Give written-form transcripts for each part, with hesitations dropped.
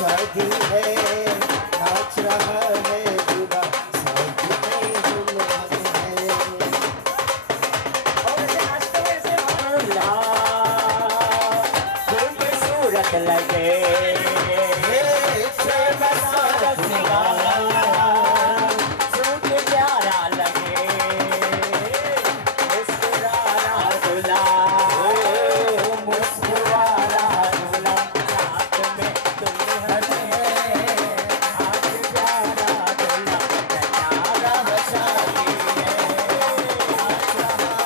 शादी है नाच रहा है दूल्हा शादी में दुल्हन है और ऐसे नाचते हुए ऐसे दूल्हा खूबसूरत लगे सूट प्यारा लगे मुस्कुरारा दूल्हा मुस्कुरारा दूल्हा साथ में दुल्हन है आज प्यारा दूल्हा प्यारा शादी है नाच रहा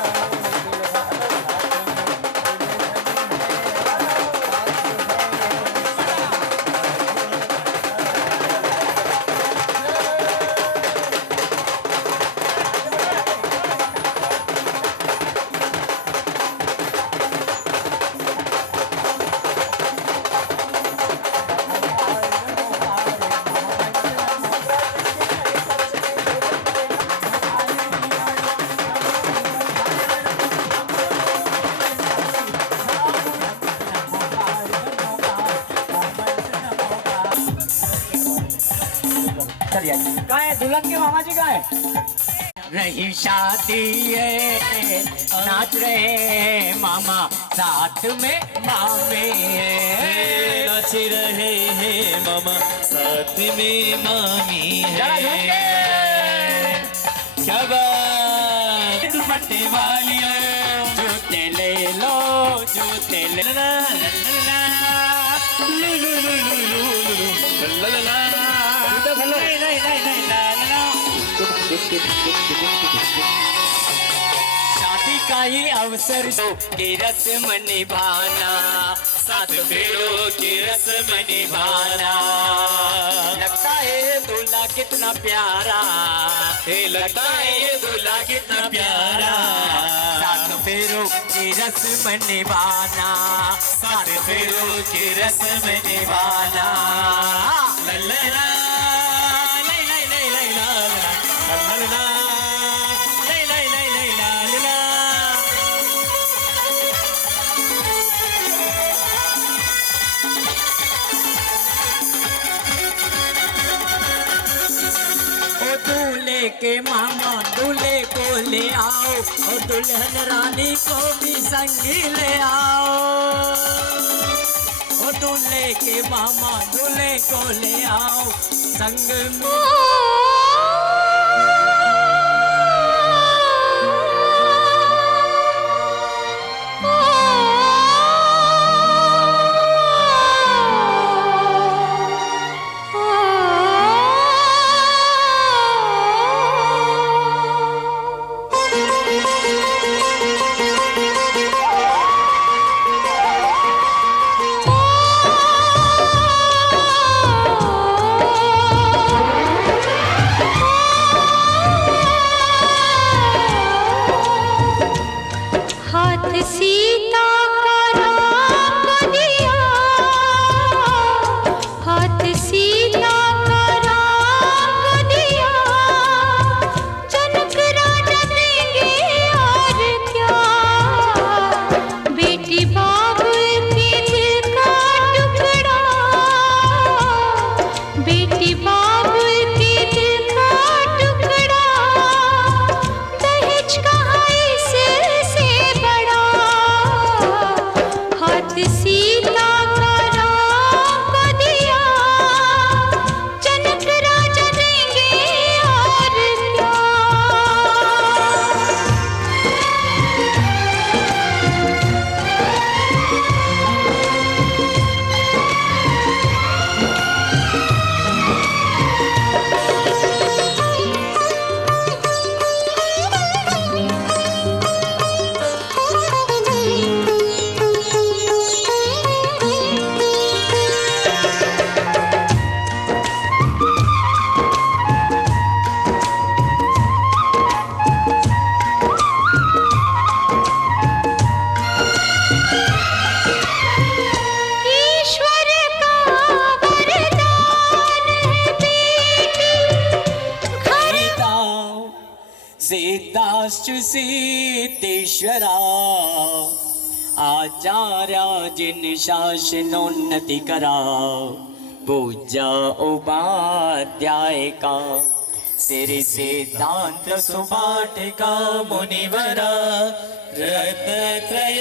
चलिए कहाँ है दुल्हन के मामा जी कहाँ है रही शादी है नाच रहे मामा साथ में मामे नाच रहे हैं मामा साथ में मामी जरा झूम है के। क्या बात दुपट्टे वालियों जूते ले लो जूते ले ला ला ला लू लू लू लू लू लू ला ला ला नहीं नहीं नहीं नहीं ला ला ला शादी का ही अवसर की रस्म निभाना साथ फेरों की रस्म निभाना लगता है दूल्हा कितना प्यारा हे लगता है ये दूल्हा कितना प्यारा साथ फेरों की रस्म निभाना साथ फेरों की रस्म निभाना ला ला ला नहीं नहीं नहीं नहीं ला ला ला ला ला नहीं नहीं नहीं नहीं ला ला ला ओ दूल्हे के मामा दूल्हे को ले आओ और दुल्हन रानी को भी संग ले आओ ओ दूल्हे के मामा दूल्हे को ले आओ संग में हाथ सीता का राम दिया हाथ सीता का राम दिया जनक राजा देंगे और क्या बेटी बाबू के दिल का टुकड़ा बेटी बाबू के दिल का टुकड़ा दहेज कहाँ इससे बड़ा हाथ सीता का राम को दिया जनक राजा देंगे और क्या ईश्वर का वरदान है बेटी घर सीताश्चु सीतेश्वरा आचार्य जिन शासनोन्नति करा पूजा उपाध्याय का श्री सिद्धांत सुपाठिका मुनिवरा रत्नत्रय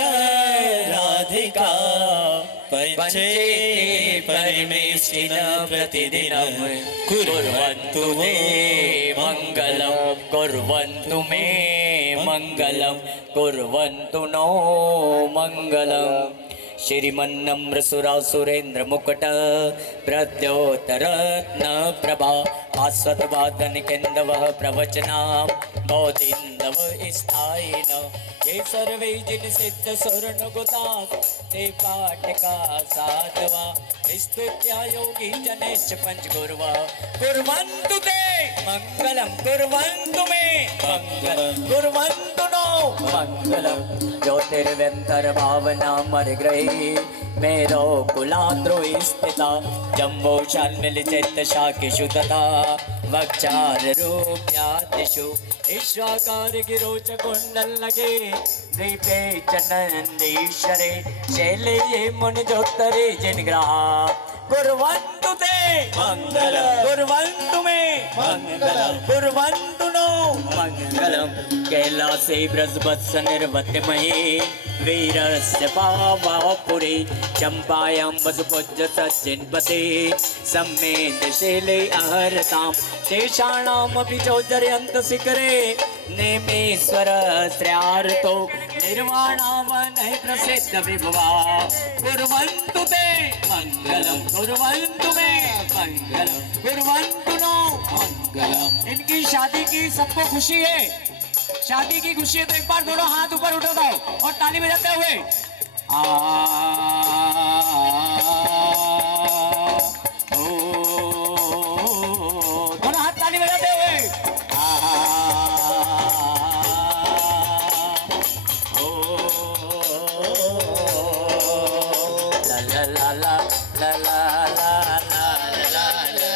राधिका पंचे परमेष्टिन प्रतिदिनं कुर्वन्तु मे मङ्गलं कुर्वन्तु मे मङ्गलं कुर्वन्तु नो मङ्गलम् श्रीमन्नम्र सुरासुरेन्द्र मुकुट प्रद्योतरत्न प्रभा आस्वदवादन केन्दवः प्रवचना बोधिन्दव स्थायिन ये सर्वे जिन सिद्ध स्वर्णगुता ते पाठका साधवा स्तुत्या योगी जनेश्च पंचगुरव कुर्वन्तु ते मङ्गलं कुर्वन्तु मे मङ्गलं कुर्वन्तु नो मङ्गलं ज्योतिर्व्यन्तर्भावना मर्ग्रही मेरो कुलाद्रो स्थिता जम्बो शाल्मिलिचित्त शाकिषु तथा वक्षार रूप्यादिषु ईश्वाकार गिरोच कुण्डल लगे द्वीपे च नन्दीश्वरे शैले ये मुनिजोत्तरे जिनग्रहा कुर्वन्तु ते मङ्गलं कुर्वन्तु मे मङ्गलं कुर्वन्तु नो मङ्गलं कैलासे ब्रजवत्स निर्वत्यमहे वीरस्य पावापुरे चम्पायां वसुपूज्य सज्जनपते सम्मेदशीले अहरतां शेषाणामपि चौधर्यन्तशिखरे नेमेश्वर श्रेयार्तो निर्वाणावनः प्रसिद्ध विभवा कुर्वन्तु ते मङ्गलं कुर्वन्तु मे मङ्गलं कुर्वन्तु नो मङ्गलम्। इनकी शादी की सबको खुशी है, शादी की खुशी है तो एक बार दोनों हाथ ऊपर उठा दो और ताली बजाते हुए दोनों हाथ ताली बजाते हुए ला ला ला ला ला ला ला ला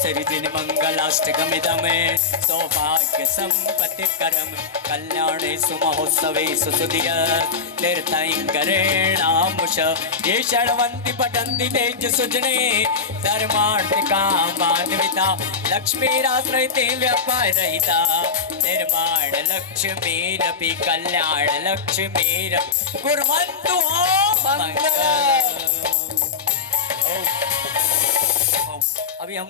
सरिदिन मंगलाष्टकमिदमे सौभाग्य संपत्ति करम कल्याणे सुमहोत्सवे सुसुधिय तीर्थंकरेणामुष ये षड्वन्ति पठन्ति तेज सुजने धर्मार्थिका मानविता लक्ष्मीराश्रयते व्यापारहिता निर्माण लक्ष्मीरपि कल्याण लक्ष्मीर कुर्वन्तु मंगलम्। अभी हम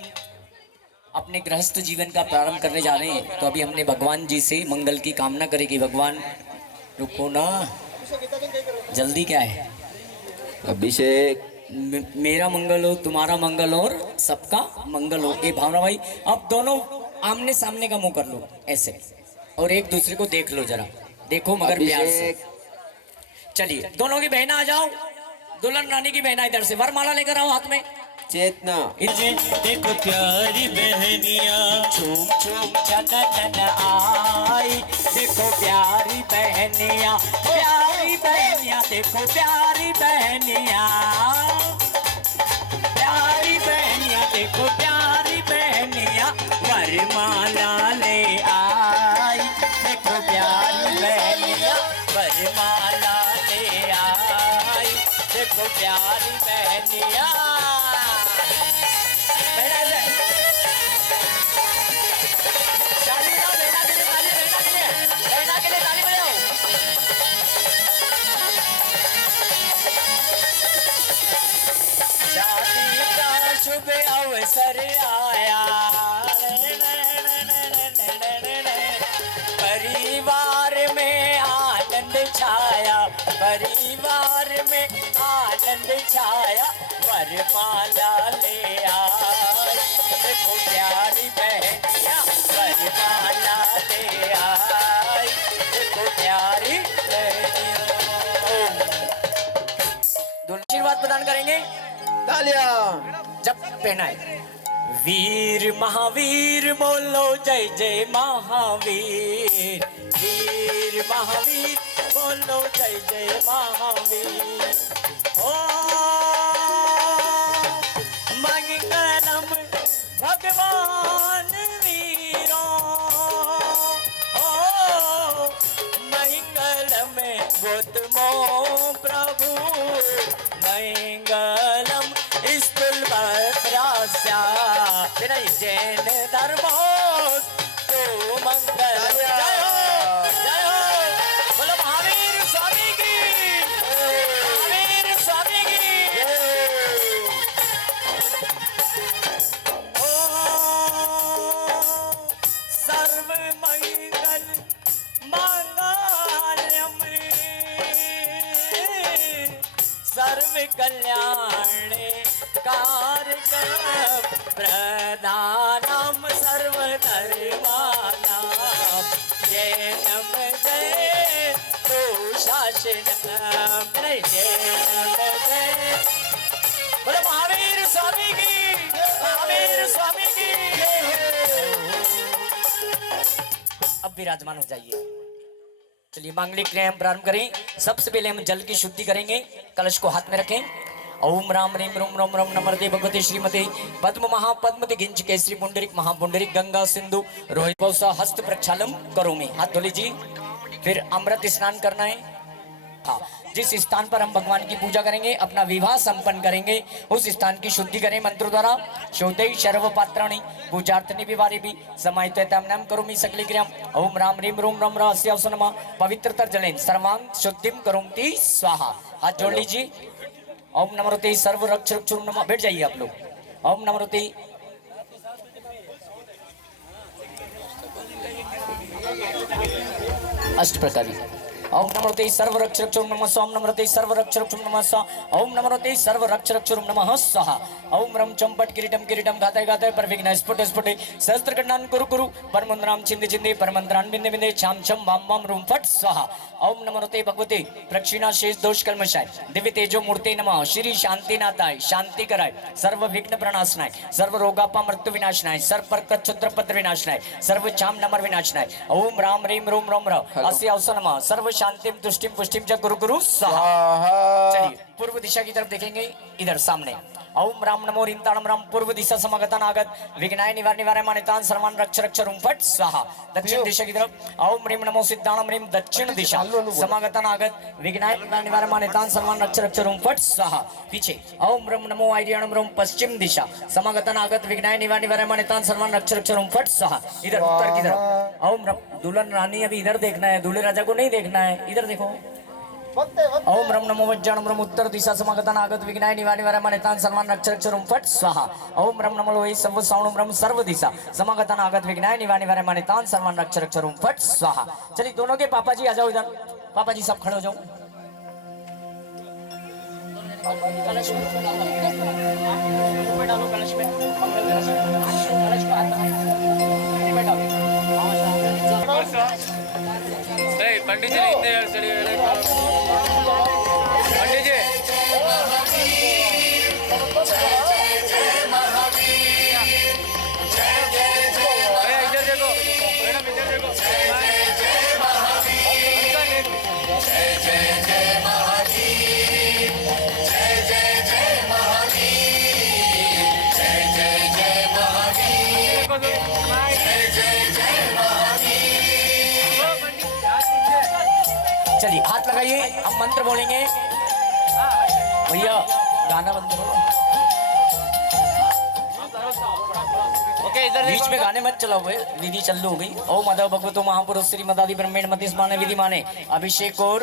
अपने गृहस्थ जीवन का प्रारंभ करने जा रहे हैं, तो अभी हमने भगवान जी से मंगल की कामना करी कि भगवान रुको ना, जल्दी क्या है, अभिषेक मेरा मंगल हो तुम्हारा मंगल हो और सबका मंगल हो। ये भावना भाई, अब दोनों आमने सामने का मुंह कर लो ऐसे और एक दूसरे को देख लो, जरा देखो मगर प्यार से। चलिए दोनों की बहना आ जाओ, दुल्हन रानी की बहना इधर से, वरमाला लेकर आओ हाथ में। चेतना देखो प्यारी बहनिया झूम झूम चनन आई, देखो प्यारी बहनिया प्यारी बहनिया, देखो प्यारी बहनिया प्यारी बहनिया, देखो प्यारी बहनिया वरमाला ले आई, देखो प्यारी बहनिया वरमाला ले आई, देखो प्यारी बहनिया। शुभ अवसर आया, परिवार में आनंद छाया, परिवार में आनंद छाया, वरमाला ले आई, देखो प्यारी बहनिया वरमाला ले आई, देखो प्यारी बहनिया। आशीर्वाद प्रदान करेंगे, तालियां। जब पहना है वीर महावीर बोलो जय जय महावीर, वीर महावीर बोलो जय जय महावीर। ओ मंगलम भगवान वीरों, ओ मंगलम गौतमो प्रभु, मंगलम स्तुलभद्रास्या जैन धर्मो तो मंगल। जय हो बोलो महावीर स्वामी की, महावीर स्वामी की। ओ सर्व मंगल मांगल्यम सर्व कल्याण कारकम प्रधानम सर्वधर्माणां जैनम जय तो शासनम। जैनम जय बोलो महावीर स्वामी की, महावीर स्वामी की। अब विराजमान हो जाइए। चलिए मांगलिक क्रिया हम प्रारंभ करें। सबसे पहले हम जल की शुद्धि करेंगे। कलश को हाथ में रखें। ओम राम रीम रोम रोम रम नमर्दे भगवते श्रीमते पद्म महापद्मते गिंज केसरी पुंडरिक महापुंडरिक गंगा सिंधु रोहित बहुसा हस्त प्रक्षालम करो में। हाथ धो लीजिए। फिर अमृत स्नान करना है। हाँ, जिस स्थान पर हम भगवान की पूजा करेंगे, अपना विवाह संपन्न करेंगे, उस स्थान की शुद्धि करें मंत्र द्वारा। शोधई सर्व पात्राणि पूजार्थनि विवारे भी समाहितम नाम करोमि सकली क्रियाम। ओम राम रीम रोम रम रहस्यावस नमः पवित्रतर जलेन सर्वांग शुद्धिम करोमि स्वाहा। हाथ जोड़ लीजिए। ओम नमोते सर्व रक्षक नमः। बैठ जाइए आप लोग। ओम नमोते अष्ट प्रकारी। ओम नमोते सर्व रक्षक नमः स्वाम नमोते सर्व रक्षक नमः स्वा। ओम नमोते सर्व रक्षक नमः स्वाहा। ओम रम चंपट किरीटम किरीटम गाते गाते परविघ्न स्फुट स्फुटे सहस्त्र गणनान कुरु कुरु परमंद्राम चिंदे चिंदे परमंद्रान बिंदे बिंदे छाम छम वाम वाम रूम फट स्वाहा। ओम नमोते भगवते प्रक्षिणा शेष दोष कल्मशाय दिव्य तेजो मूर्ते नमः श्री शांति नाथाय शांति कराय सर्व विघ्न प्रणाशनाय सर्व रोगापा मृत्यु विनाशनाय सर्व पर क्षुद्र पत्र विनाशनाय सर्व छाम नमर विनाशनाय। ओम राम रीम रोम रोम रव अस्य अवसर नमः सर्व शांतिम तुष्टिम पुष्टिम च गुरु गुरु स्वाहा। चलिए पूर्व दिशा की तरफ देखेंगे। इधर सामने ओम राम नमो रीम ताणम राम पूर्व दिशा समगतन आगत विघ्नाय निवार निवारय मानितान सर्वान रक्ष रक्ष रूम फट स्वाहा। दक्षिण दिशा की तरफ ओम रीम नमो सिद्धाणम रीम दक्षिण दिशा समागतन आगत विघ्नाय निवार निवारय मानितान सर्वान रक्ष रक्ष रूम फट स्वाहा। पीछे ओम रम नमो आर्यणम रूम पश्चिम दिशा समागतन आगत विघ्नाय निवार निवारय मानितान सर्वान रक्ष रक्ष रूम फट स्वाहा। इधर उत्तर की तरफ ओम रम दुल्हन रानी अभी इधर देखना है, दूल्हे राजा को नहीं देखना है। इधर देखो। ओम रम नमो वज्रणम रम उत्तर दिशा समागतन आगत विघ्नाय निवार निवारय मानितान सर्वान रक्ष रक्ष रूम फट स्वाहा। ओम रम नमो लोहि सर्व सावणम रम सर्व दिशा समागतन आगत विघ्नाय निवार निवारय मानितान सर्वान रक्ष रक्ष रूम फट स्वाहा। चलिए दोनों के पापा जी आ जाओ इधर। पापा जी सब खड़े हो जाओ। कलश में डालो, कलश में कलश को हाथ में डालो। पंडित जी पंडित जी इधर देखो मैडम, इधर देखो। चलिए हाथ लगाइए। हम मंत्र बोलेंगे। भैया गाना बंद करो। ओके इधर बीच में गाने मत चलाओ। विधि चालू हो गई। ओम अदव भगवतो महापुरुष श्री मदादि ब्रह्मेण मतिस माने विधि माने अभिषेक और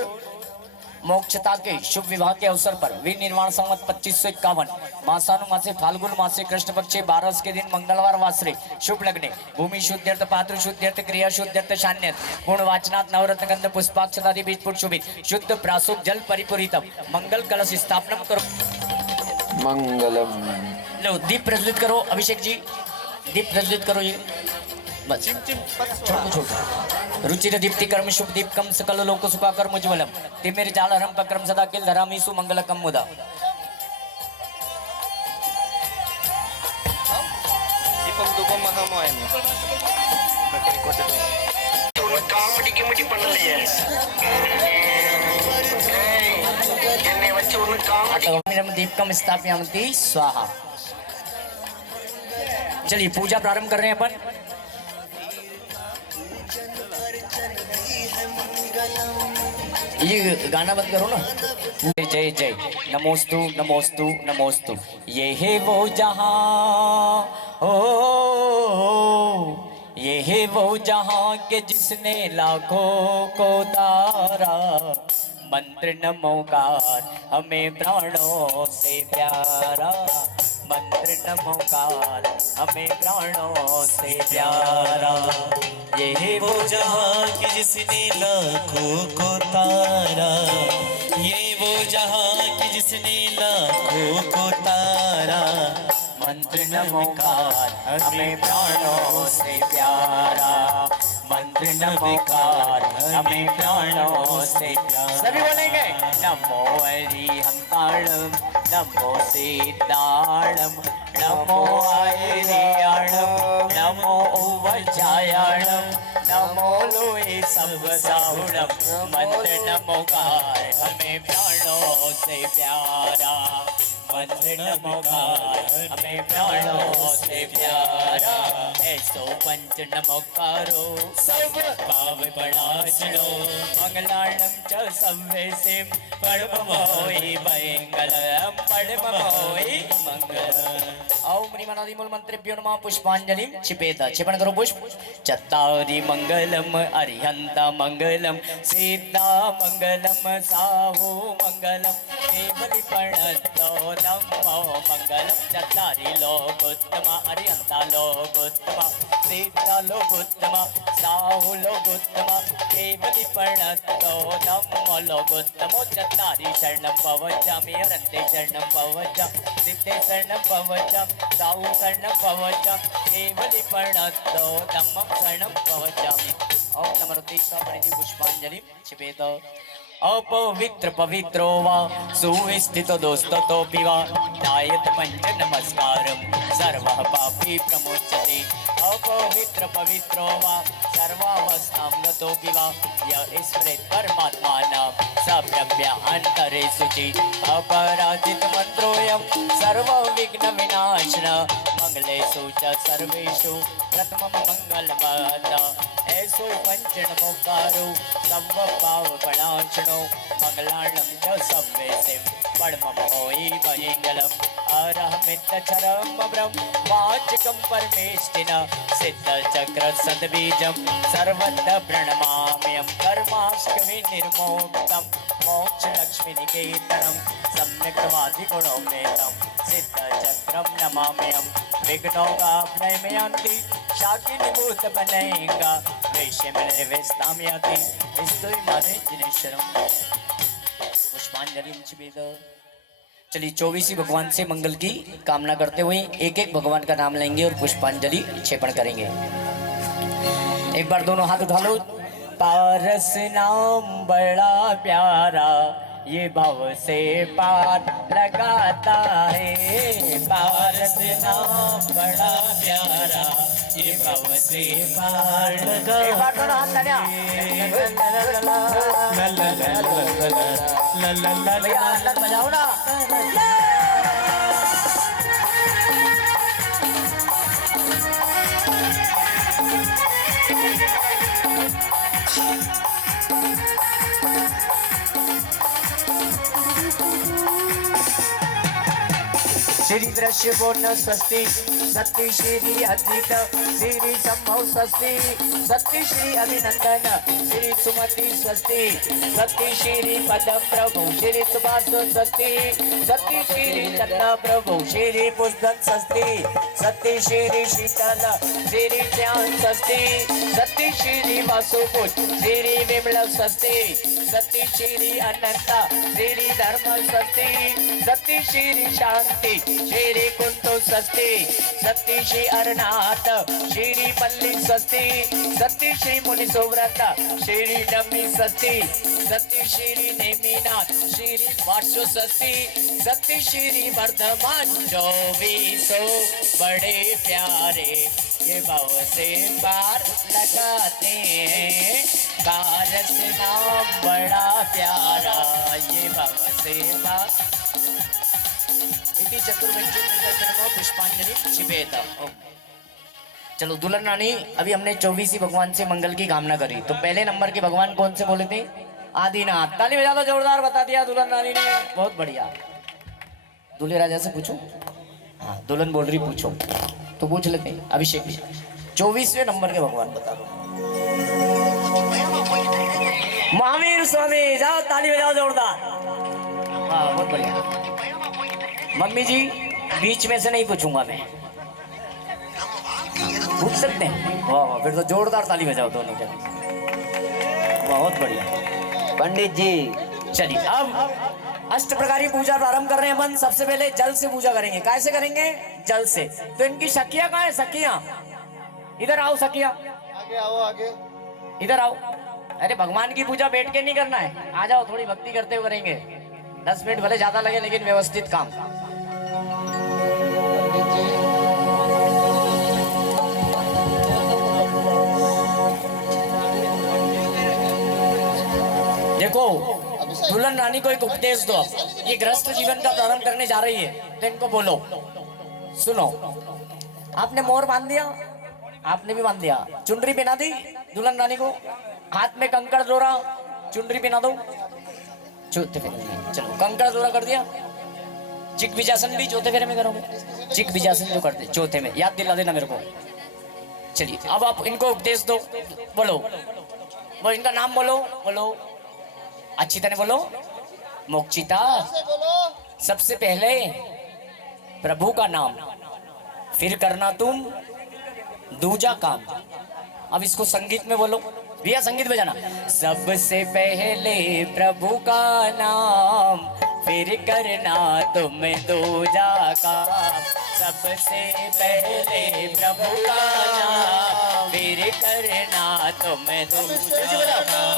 मोक्षता के शुभ विवाह के अवसर पर वीर निर्माण संवत 2551 मासानु मासे फाल्गुन मासे कृष्ण पक्षे 12 के दिन मंगलवार वासरे शुभ लग्ने भूमि शुद्ध्यर्थ पात्र शुद्ध्यर्थ क्रिया शुद्ध्यर्थ शान्यत गुण वाचनात् नवरत्न गंध पुष्पाक्षतादि बीज पुट शुभित शुद्ध प्रासुक जल परिपूरितम मंगल कलश स्थापना करो। मंगलम। लो दीप प्रज्वलित करो। अभिषेक जी दीप प्रज्वलित करो। ये बस छोड़ छोड़। रुचिर दीप्ति कर्म शुभ दीपकम सकल लोक सुखा कर्म उज्ज्वलम तिमिर जालहरम पक्रम सदा किल धरामीसु मंगलकम मुदा। dupa mahamo ini. Pakai kote tu. ஒரு காமெடி கிமெடி பண்ணலையே என்னை வச்சு ஒன்று காமெடி दीपकम स्थापयामि स्वाहा। चलिए पूजा प्रारंभ कर रहे हैं अपन। ये गाना बंद करो ना। जय जय नमोस्तु नमोस्तु नमोस्तु। ये है वो जहां ओ ये है वो जहां के जिसने लाखों को तारा। मंत्र नमोकार हमें प्राणों से प्यारा। मंत्र नमोकार हमें प्राणों से प्यारा। ये है वो जहां के जिसने लाखों को तारा। ये वो जहां के जिसने लाखों को तारा। मंत्र नमोकार हमें प्राणों से प्यारा। मंत्र नमोकार हमें प्राणों से प्यारा। सभी बोलेंगे नमो हरिहंताणम नमो सीताणम नमो आयरियाणम नमो उवजायाणम नमो लोए सब साहुणम। मंत्र नमोकार हमें प्राणों से प्यारा। मंत्र नमोकार हमें प्राणों से प्यारा। ऐसो पंच नमोकारो सब पाव पणासनो। मंगलाणं च सव्यसिं परममोहि मंगलम परममोहि मंगलम। ओम ह्रीमनादिमूल मंत्रेभ्यो नमः। पुष्पांजलि क्षिपेत क्षिपण करो पुष्प। चत्तारि मंगलम अरिहंत मंगलम सीता मंगलम साहु मंगलम केवली प्रणतो नमो मंगलम। चत्तारि लोकोत्तम अरिहंत लोकोत्तम सीता लोकोत्तम साहु लोकोत्तम केवली प्रणतो नमो लोकोत्तमो। चत्तारि शरणं पवचामि अरन्ते शरणं पवचामि सिद्धे शरणं पवचामि साहु शरणं पवचामि केवली प्रणतो धम्मं शरणं पवचामि। ओम नमो तीर्थापरिधि पुष्पांजलि क्षिपेत। अपवित्र पवित्रो वा सुस्थितो दोस्तोऽपि वा ध्यायेत् पंच नमस्कारं सर्वः पापी प्रमुच्यते। अपवित्र पवित्रो वा सर्वावस्थां गतोऽपि वा य स्मरेत् परमात्मानं स प्रव्यान्तरे शुचि। अपराजित मन्त्रोऽयं सर्वविघ्नविनाशिनः मंगलेषु च सर्वेषु प्रथमं मंगलमत्। ऐसो पंच नमोकारो सर्व पाव प्रणाशनो मंगलाणं च सव्यसिं परममोहि मंगलम्। अरहमितचरं ब्रह्म वाचकं परमेष्ठिनः सिद्धचक्र सद्बीजं सर्वत्र प्रणमाम्यहं। कर्माष्टमी निर्मोक्तं मोक्षलक्ष्मीनिकेतनं सम्यक्वादिगुणोपेतं सिद्धचक्रं नमाम्यहं। विघ्नोगाप्नयमयन्ति शाकिनीभूतबनैगा वैश्यं निर्वेस्तां याति स्तुतिमनुजनेश्वरम्। पुष्पांजलि क्षिपेत। चलिए 24 भगवान से मंगल की कामना करते हुए एक एक भगवान का नाम लेंगे और पुष्पांजलि क्षेपण करेंगे। एक बार दोनों हाथ उठा लो। पारस नाम बड़ा प्यारा ये भव से पार लगाता है। पारस नाम बड़ा प्यारा ये भव से पार लगाता है। बजाओ ना। श्री दृश्य पूर्ण स्वस्ति सत्य श्री अद्वित श्री संभव स्वस्ति सत्य श्री अभिनंदन श्री सुमति स्वस्ति सत्य श्री पदम प्रभु श्री सुभाष स्वस्ति सत्य श्री चंद्र प्रभु श्री पुष्पक स्वस्ति सत्य श्री शीतल श्री ज्ञान स्वस्ति सत्य श्री वासुपुट श्री विमल स्वस्ति सती श्री अनंता श्री धर्म सती सती श्री शांति श्री कुंतो सस्ती सती श्री अरनाथ श्री पल्ली सस्ती सती श्री मुनि सुव्रत श्री नमी सस्ती सती श्री नेमिनाथ श्री वासु सस्ती सती श्री वर्धमान 2400 बड़े प्यारे ये भाव से पार लगाते हैं कारस नाम बड़ा प्यारा ये भाव से पार इति चतुर्वेदी पुष्पांजलि शिवेत। चलो दुल्हन रानी, अभी हमने 24 भगवान से मंगल की कामना करी, तो पहले नंबर के भगवान कौन से बोले थे? आदिनाथ। ताली बजा दो, जोरदार बता दिया दुल्हन रानी ने, बहुत बढ़िया। दूल्हे राजा से पूछो। हाँ दुल्हन बोल रही पूछो, तो पूछ लेते हैं। अभिषेक 24वें नंबर के भगवान बता दो। महावीर स्वामी, जाओ ताली बजाओ जोरदार। हाँ बहुत बढ़िया। मम्मी जी बीच में से नहीं पूछूंगा मैं, पूछ सकते हैं? वाह वाह, फिर तो जोरदार ताली बजाओ दोनों के। बहुत बढ़िया पंडित जी। चलिए अब अष्ट प्रकारी पूजा प्रारंभ कर रहे हैं मन। सबसे पहले जल से पूजा करेंगे। कैसे करेंगे? जल से। तो इनकी सखियां कहाँ है? सखियां इधर आओ। सखियां आगे आओ, आगे इधर आओ। अरे भगवान की पूजा बैठ के नहीं करना है, आ जाओ, थोड़ी भक्ति करते हुए करेंगे। 10 मिनट भले ज्यादा लगे लेकिन व्यवस्थित काम। देखो दुल्हन रानी को एक उपदेश दो। ये गृहस्थ जीवन का प्रारंभ करने जा रही है, तो इनको बोलो, सुनो। आपने मोर बांध दिया, आपने भी बांध दिया। चुनरी पहना दी दुल्हन रानी को, हाथ में कंकड़ दोरा, चुनरी पहना दो। चौथे फेरे में चलो कंकड़ दोरा कर दिया। चिक विजासन भी चौथे फेरे में करोगे। चिक विजासन जो करते चौथे में, याद दिला देना मेरे को। चलिए अब आप इनको उपदेश दो। बोलो, वो इनका नाम बोलो, बोलो अच्छी तरह बोलो। मोक्षिता, सबसे पहले प्रभु का नाम, फिर करना तुम दूजा काम। अब इसको संगीत में बोलो भैया, संगीत बजाना। सबसे पहले प्रभु का नाम, फिर करना तुम दूजा काम। सबसे पहले प्रभु का नाम, फिर करना तुम दूजा काम।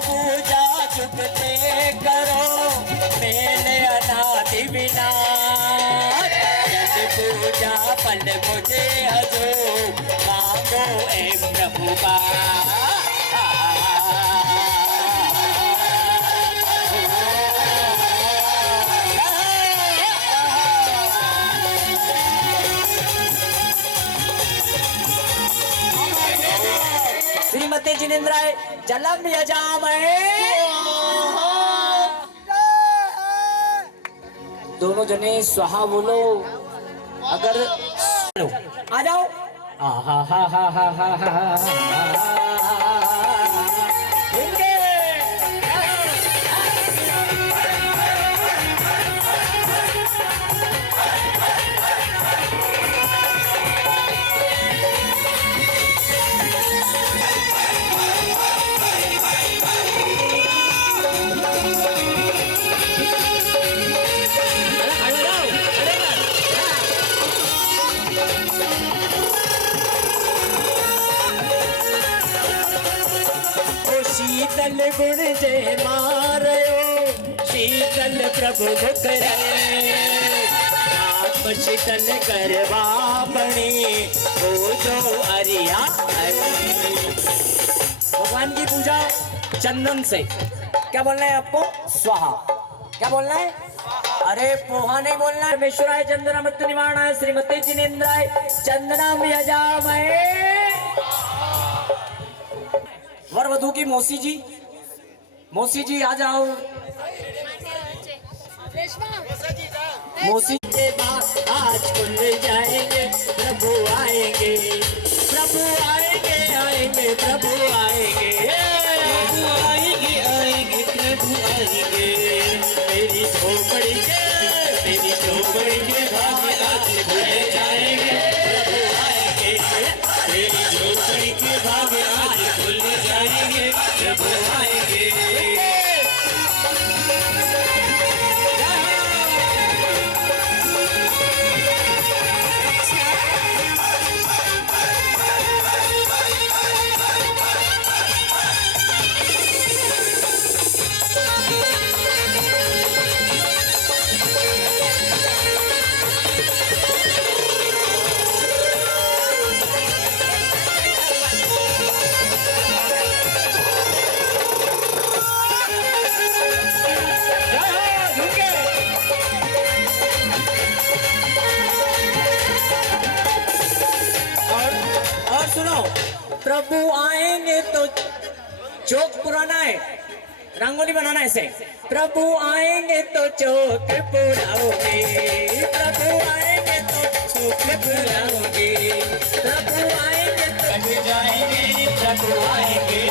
पूजा चुकते करो मेरे अनादि विनाश। जल पूजा फल मुझे हजूर, मांगो ए प्रभु का। श्रीमती जिनेन्द्राय जलम यजामहे। दोनों जने स्वाहा बोलो। अगर आ जाओ। आहा हा हा हा हा हा। शीतल गुण जय मारो, शीतल प्रभु मुख रहे। आत्म शीतल करवा बणी, हो जो अरिया हरि। भगवान की पूजा चंदन से। क्या बोलना है आपको? स्वाहा। क्या बोलना है? अरे पोहा नहीं बोलना है। परमेश्वराय चंद्र मृत्यु निवारणाय श्रीमती जिनेन्द्राय चंदनम यजामहे। वर वधू की मौसी जी, मौसी जी आ जाओ। मौसी के बाद आज खुल जाएंगे, प्रभु आएंगे, प्रभु आएंगे, आएंगे, प्रभु आएंगे, प्रभु आएंगे, आएंगे, प्रभु आएंगे। तेरी झोपड़ी के भाग्य आज खुल जाएंगे, प्रभु आएंगे, तेरी झोपड़ी के भाग्य आज खुल जाएंगे, प्रभु आएंगे। और सुनो, प्रभु आएंगे तो चौक पुराना है, रंगोली बनाना ऐसे। प्रभु आएंगे तो चौक पुराओगे, प्रभु आएंगे तो चौक पुराओगे, प्रभु आएंगे तो कट जाएंगे, प्रभु आएंगे।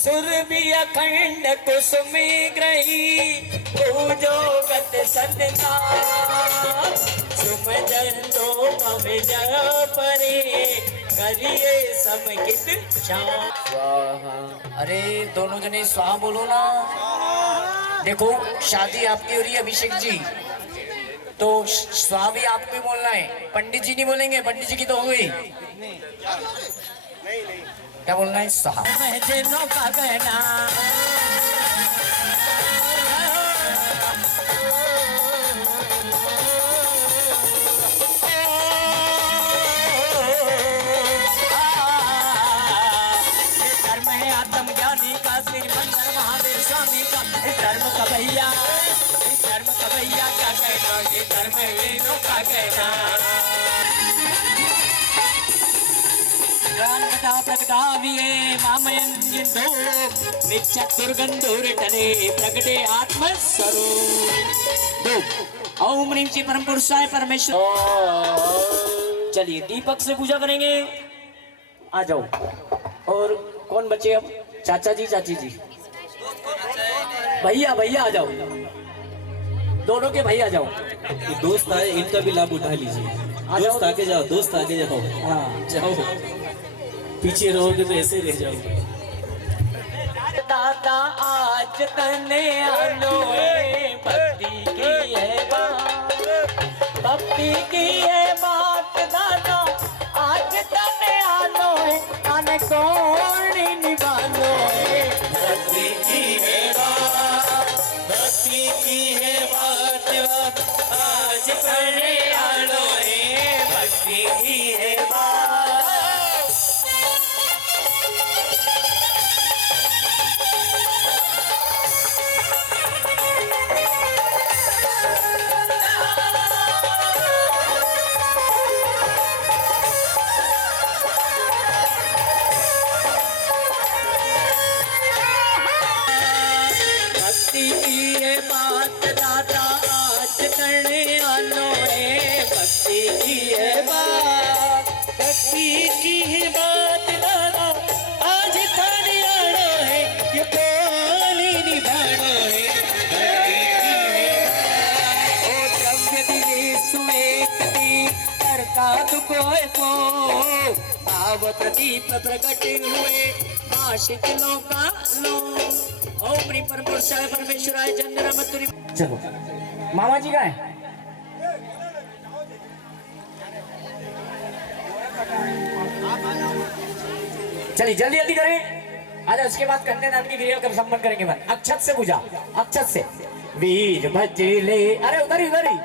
सुर भी अखंड कुसुमी ग्रही, पूजो गत सतना, सुमजन दो मविज परे, करिए समकित शाम। स्वाहा। अरे दोनों जने स्वाहा बोलो ना। देखो शादी आपकी हो रही है अभिषेक जी, तो स्वाहा भी आपको ही बोलना है, पंडित जी नहीं बोलेंगे, पंडित जी की तो हो गई। क्या बोलना है? स्वाहा। जिनों का कहना धर्म है आत्मज्ञानी का, श्रीमंदर महावीर स्वामी का। इस धर्म का भैया, इस धर्म का भैया क्या कहना, ये धर्म है वीरों का कहना। प्रगटाविये मामयन्यन्दो नित्य दुर्गंधुरटने प्रगटे आत्मस्वरूप। ओम ह्रीं श्री परम पुरुषाय परमेश्वर। चलिए दीपक से पूजा करेंगे, आ जाओ। और कौन बचे अब? चाचा जी, चाची जी, भैया भैया आ जाओ, दोनों के भैया आ जाओ। दोस्त आए, इनका भी लाभ उठा लीजिए। दोस्त आगे जाओ, दोस्त आगे जाओ। हाँ जाओ, पीछे रहोगे तो ऐसे रह जाओगे। दादा आज तने आलो भक्ति की है बात, भक्ति की है बात दादा आज तने आलो है, आने कौन निभालो है। भक्ति की है बात, भक्ति की है बात आज तने आलो है, भक्ति की है बात। भक्ति की है बात दादा आज करने आलो है, भक्ति की है बात, भक्ति की है बात दादा आज करने आलो है, ये बोली निभानो है। भक्ति की है ओ द्रव्य दिले सुवेकती करता दुखोय को, भाव प्रदीप प्रकट हुए आशिक लोका लो। ओम ह्रीं परम पुरुषाय परमेश्वराय चंद्र मतुरी। चलो मामा जी का है। चलिए जल्दी जल्दी करें। आज उसके बाद कन्यादान की क्रिया का संपन्न करेंगे। बन अक्षत से पूजा, अक्षत से वीर बजले, अरे उधर ही उधर ही,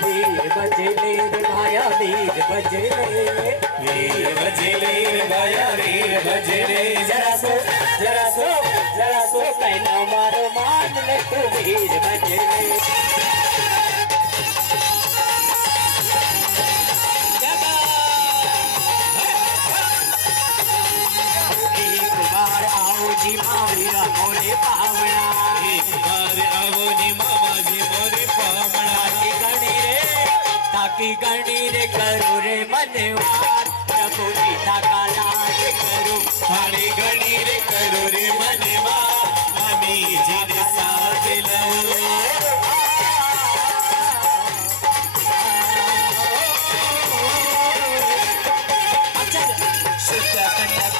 वीर बजले रे भाया वीर बजले, वीर बजले रे भाया वीर बजले, जरा सो जरा सो जरा सो कहना मारो मान ले तू वीर बजले। एक बार आओ जी मावीरा मोरे पावना, एक बार आवो नी मामा जी मोरे पावना, ताकि गणी रे करो रे मनवार, प्रभु पिता का लाज करो, थारी गणी रे करो रे मनवा, मम्मी जी ने साथ लो।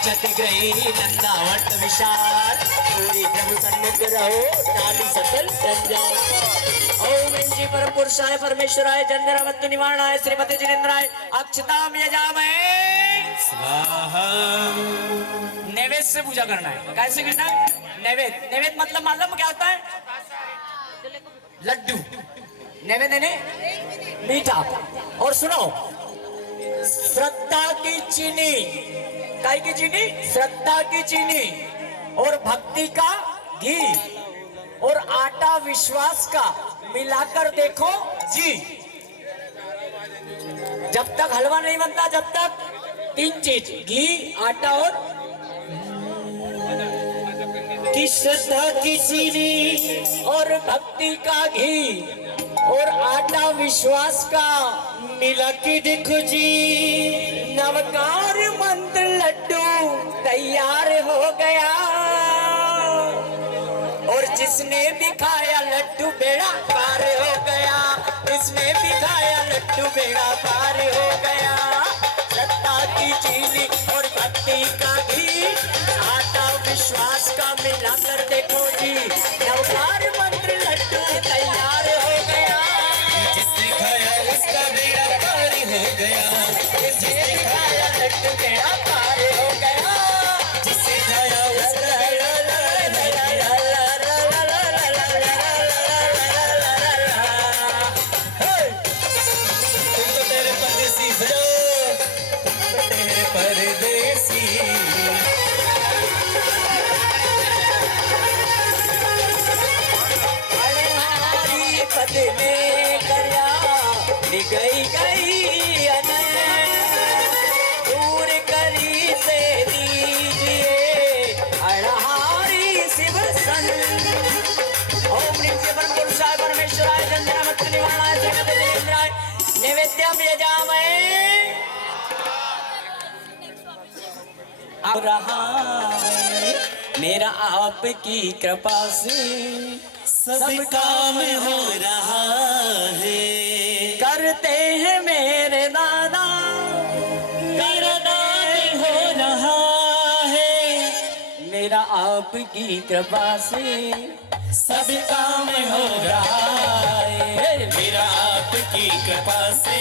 चत गई नंदावट विशाल, पूरी प्रभु सन्मुख रहो नाली सकल जंजाल। ओम इंजी परम पुरुषाय परमेश्वराय चंद्रमत्तु निवारणाय श्रीमती जिनेन्द्राय अक्षताम यजामहे स्वाहा। नैवेद्य से पूजा करना है। कैसे करना है? नैवेद्य, नैवेद्य मतलब मालूम क्या होता है? लड्डू। नैवेद्य ने मीठा। और सुनो, श्रद्धा की चीनी, काय की चीनी? श्रद्धा की चीनी, और भक्ति का घी, और आटा विश्वास का मिलाकर देखो जी। जब तक हलवा नहीं बनता, जब तक तीन चीज, घी, आटा और की श्रद्धा की चीनी और भक्ति का घी और आटा विश्वास का मिला के देखो जी। नवकार मंत्र लड्डू तैयार हो गया, और जिसने भी खाया लड्डू बेड़ा पार हो गया, जिसने भी खाया लड्डू बेड़ा पार हो गया। श्रद्धा की चीनी और भक्ति का घी, आटा विश्वास का मिलाकर देखो जी। नवकार मंत्र लड्डू तैयार हो गया, जिसने खाया उसका बेड़ा पार हो गया, जिसने खाया लड्डू बेड़ा पार हो गया, जिसने खाया उसका तुम तो तेरे परदेसी हो, तुम तो तेरे परदेसी। अरे हमारी पद में करया गई गई दूर करी से दीजिए अड़हारी शिव सन। ओम ह्रीं से परम पुरुषाय परमेश्वराय चंद्रमत्तु निवारणाय श्रीमते जिनेन्द्राय नैवेद्यम यजामहे। अब रहा है मेरा आपकी कृपा से सब काम हो रहा है, करते हैं मेरे दादा, मेरा दान हो रहा है, मेरा आपकी कृपा से सब काम हो रहा है, मेरा आपकी कृपा से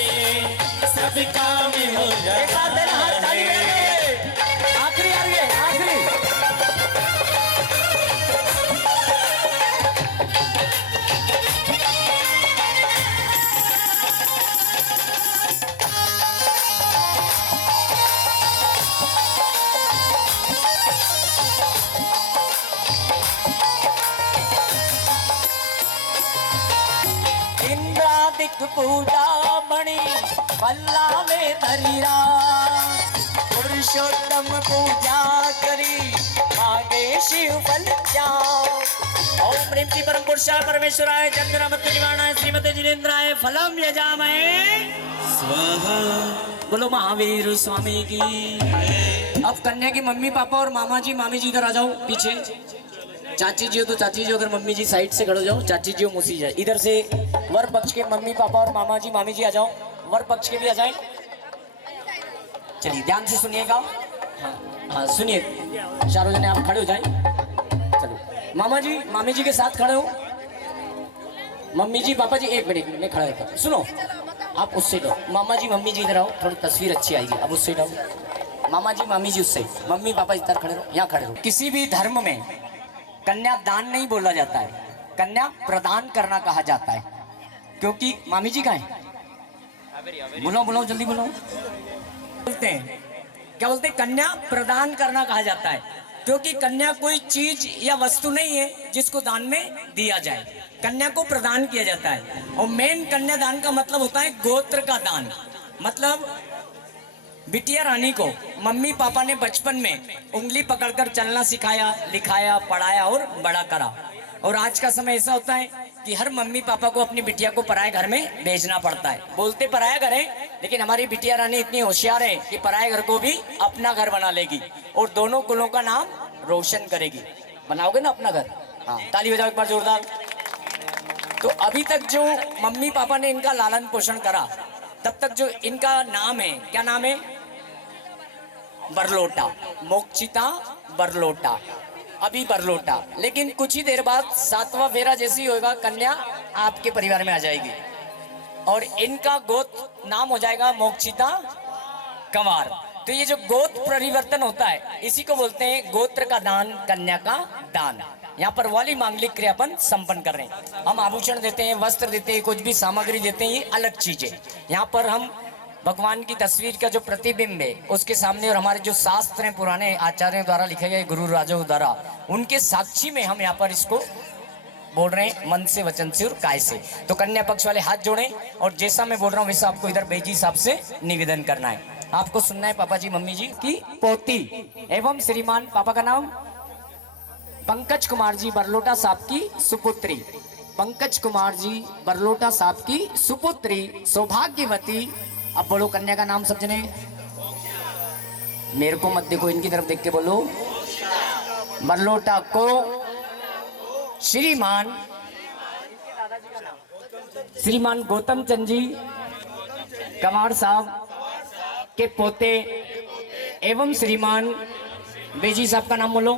सब काम हो एक हाथ देना, हाथ ताली रहा है। बजाइए। आखिरी आ रही है, आखिरी। इंद्रादिक पूजा बणी पल्ला में धरीरा, पुरुषोत्तम पूजा करी मांगे शिव फल जाओ। ओम ह्रीं श्री परम पुरुषाय परमेश्वराय चंद्रमत्तु निवारणाय श्रीमते जिनेन्द्राय फलम यजामहे स्वाहा। बोलो महावीर स्वामी की। अब कन्या की मम्मी पापा और मामा जी मामी जी इधर आ जाओ पीछे। चाची जी हो तो चाची जी, अगर मम्मी जी साइड से खड़े हो जाओ, चाची जी हो मौसी जी। इधर से वर पक्ष के मम्मी पापा और मामा जी मामी जी आ जाओ, वर पक्ष के भी आ जाए। चलिए ध्यान से सुनिएगा। हाँ हाँ सुनिए, चारों जने आप खड़े हो जाए। चलो मामा जी मामी जी के साथ खड़े हो। मम्मी जी पापा जी एक मिनट में खड़ा रहता। सुनो आप उससे जाओ, मामा जी मम्मी जी इधर आओ, थोड़ी तस्वीर अच्छी आएगी। अब उससे जाओ, मामा जी मामी जी उससे, मम्मी पापा इधर खड़े रहो, यहाँ खड़े रहो। किसी भी धर्म में कन्या दान नहीं बोला जाता है, कन्या प्रदान करना कहा जाता है। क्योंकि मामी जी कहाँ है? बुलाओ बुलाओ जल्दी बुलाओ। बोलते हैं क्या बोलते हैं? कन्या प्रदान करना कहा जाता है, क्योंकि कन्या कोई चीज या वस्तु नहीं है जिसको दान में दिया जाए, कन्या को प्रदान किया जाता है। और मेन कन्यादान का मतलब होता है गोत्र का दान। मतलब बिटिया रानी को मम्मी पापा ने बचपन में उंगली पकड़कर चलना सिखाया, लिखाया, पढ़ाया और बड़ा करा। और आज का समय ऐसा होता है कि हर मम्मी पापा को अपनी बिटिया को पराये घर में भेजना पड़ता है। बोलते पराया घर है, लेकिन हमारी बिटिया रानी इतनी होशियार है कि पराये घर को भी अपना घर बना लेगी और दोनों कुलों का नाम रोशन करेगी। बनाओगे ना अपना घर? हाँ, ताली बजाओ एक बार जोरदार। तो अभी तक जो मम्मी पापा ने इनका लालन पोषण करा, तब तक जो इनका नाम है, क्या नाम है? बरलोटा, मोक्षिता बरलोटा, अभी बरलोटा। लेकिन कुछ ही देर बाद 7वां फेरा जैसी होगा, कन्या आपके परिवार में आ जाएगी और इनका गोत्र नाम हो जाएगा मोक्षिता कंवार। तो ये जो गोत्र परिवर्तन होता है, इसी को बोलते हैं गोत्र का दान, कन्या का दान। यहाँ पर वाली मांगलिक क्रियापन संपन्न कर रहे हैं। हम आभूषण देते हैं, वस्त्र देते हैं, कुछ भी सामग्री देते हैं, ये अलग चीज है। यहाँ पर हम भगवान की तस्वीर का जो प्रतिबिंब है उसके सामने, और हमारे जो शास्त्र हैं पुराने आचार्यों द्वारा लिखे गए, गुरु राजों द्वारा, उनके साक्षी में हम यहाँ पर इसको बोल रहे हैं, मन से, वचन से और काय से। तो कन्या पक्ष वाले हाथ जोड़ें और जैसा मैं बोल रहा हूँ वैसा आपको इधर बेजी साहब से निवेदन करना है। आपको सुनना है पापा जी मम्मी जी की पोती एवं श्रीमान, पापा का नाम पंकज कुमार जी बरलोटा साहब की सुपुत्री, पंकज कुमार जी बरलोटा साहब की सुपुत्री सौभाग्यवती। अब बोलो कन्या का नाम सब जने, मेरे को मत देखो, इनकी तरफ देख के बोलो। बरलोटा को श्रीमान गौतम चंद जी कंवार साहब के पोते एवं श्रीमान बेजी साहब का नाम बोलो।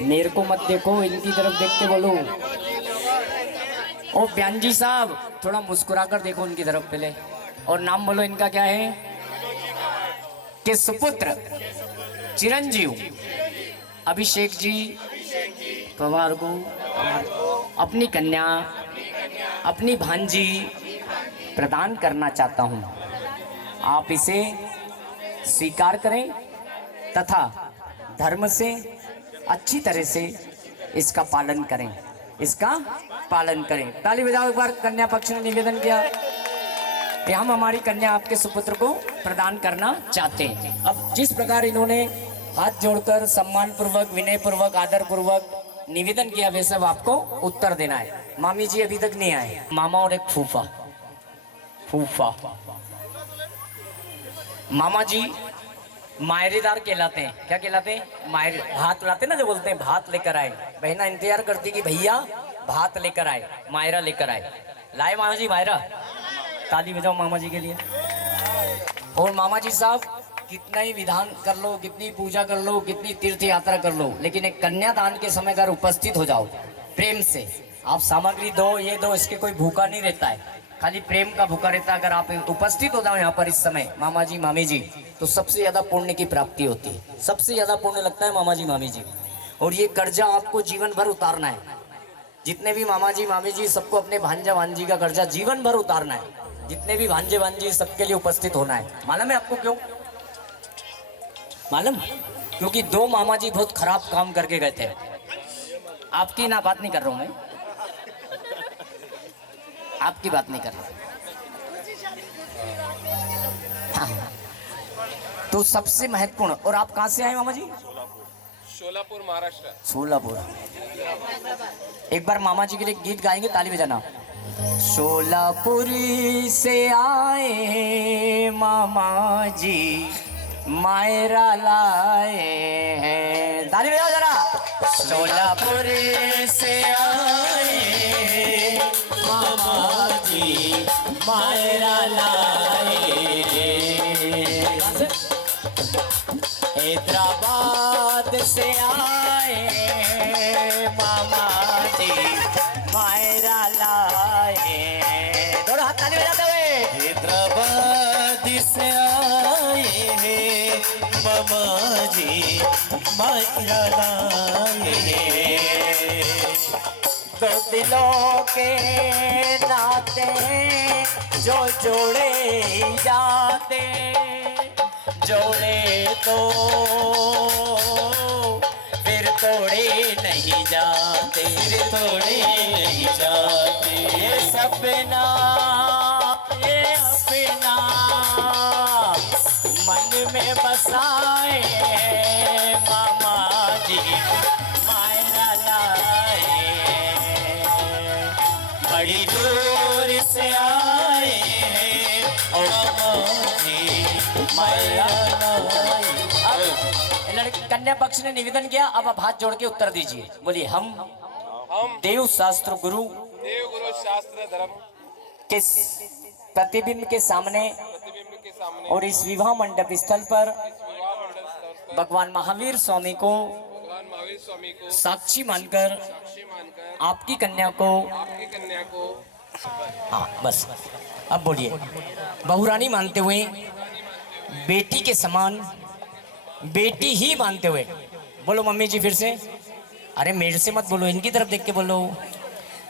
मेरे को मत देखो, इनकी तरफ देख के बोलो। ओ बयान जी साहब, थोड़ा मुस्कुरा कर देखो उनकी तरफ पहले, और नाम बोलो इनका क्या है? के सुपुत्र चिरंजीव अभिषेक जी पवार को अपनी कन्या, अपनी भांजी प्रदान करना चाहता हूं। आप इसे स्वीकार करें तथा धर्म से अच्छी तरह से इसका पालन करें, इसका पालन करें। ताली बजाओ एक बार। कन्या पक्ष ने निवेदन किया कि हम हमारी कन्या आपके सुपुत्र को प्रदान करना चाहते हैं। अब जिस प्रकार इन्होंने हाथ जोड़कर सम्मान पूर्वक, विनय पूर्वक, आदर पूर्वक निवेदन किया, वैसे अब आपको उत्तर देना है। मामी जी अभी तक नहीं आए, मामा और एक फूफा। फूफा मामा जी मायरेदार कहलाते हैं। क्या कहलाते हैं? मायरे। भात लाते ना, जो बोलते हैं भात लेकर आए। बहना इंतजार करती कि भैया भात लेकर आए, मायरा लेकर आए। लाए मामा जी मायरा? ताली बजाओ मामा जी के लिए। और मामा जी साहब, कितना ही विधान कर लो, कितनी पूजा कर लो, कितनी तीर्थ यात्रा कर लो, लेकिन एक कन्यादान के समय अगर उपस्थित हो जाओ प्रेम से, आप सामग्री दो, ये दो, इसके कोई भूखा नहीं रहता है, खाली प्रेम का भूखा रहता है। अगर आप उपस्थित हो जाओ यहाँ पर इस समय मामा जी मामी जी, तो सबसे ज्यादा पुण्य की प्राप्ति होती है। सबसे ज्यादा पुण्य लगता है मामा जी मामी जी। और ये कर्जा आपको जीवन भर उतारना है। जितने भी मामा जी मामी जी, सबको अपने भांजा भांजी का कर्जा जीवन भर उतारना है। जितने भी भांजे भांजी, सबके लिए उपस्थित होना है। मालूम है आपको क्यों? मालूम? क्योंकि 2 मामा जी बहुत खराब काम करके गए थे। आपकी ना बात नहीं कर रहा हूं मैं, आपकी बात नहीं कर रहा। हाँ। तो सबसे महत्वपूर्ण। और आप कहां से आए मामा जी? सोलापुर, महाराष्ट्र। सोलापुर। एक बार मामा जी के लिए गीत गाएंगे, ताली बजाना। सोलापुरी से आए मामा जी, मायरा लाए हैं। ताली बजाओ जरा। सोलापुरी से आए मामा जी, मायरा लाए। हैदराबाद से आए मामा जी, मायरा लाए। दोनों हाथ ताली बजाते हुए। हैदराबाद से आए मायरा लाए। दो दिलों के नाते जो जोड़े जाते, जोड़े तो फिर तोड़े नहीं जाते, फिर तोड़े नहीं जाते। ये सपना ये अपना मन में बसाए मामा जी मायरा लाए। बड़ी दूर से आए हैं और मायरा लाए। लड़की कन्या पक्ष ने निवेदन किया, अब आप हाथ जोड़ के उत्तर दीजिए। बोलिए हम हम देव शास्त्र गुरु देव गुरु शास्त्र धर्म के प्रतिबिंब के सामने प्रतिबिंब के सामने और इस विवाह मंडप स्थल पर विवाह मंडल स्तर पर भगवान महावीर स्वामी को भगवान महावीर स्वामी को साक्षी मानकर साक्षी मानकर आपकी कन्या को, आपकी कन्या को हाँ बस अब बोलिए, बहुरानी मानते हुए, बेटी के समान, बेटी ही मानते हुए। बोलो मम्मी जी फिर से। अरे मेरे से मत बोलो, इनकी तरफ देख के बोलो।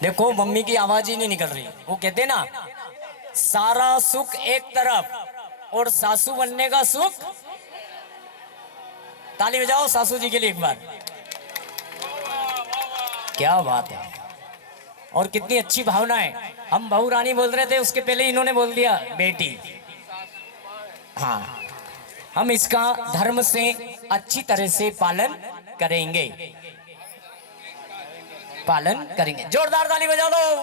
देखो मम्मी की आवाज ही नहीं निकल रही। वो कहते ना, सारा सुख एक तरफ और सासू बनने का सुख। ताली बजाओ सासू जी के लिए एक बार। क्या बात है, और कितनी अच्छी भावना है। हम बहू रानी बोल रहे थे, उसके पहले इन्होंने बोल दिया बेटी। हाँ, हम इसका धर्म से अच्छी तरह से पालन करेंगे, पालन करेंगे। जोरदार ताली बजा लो।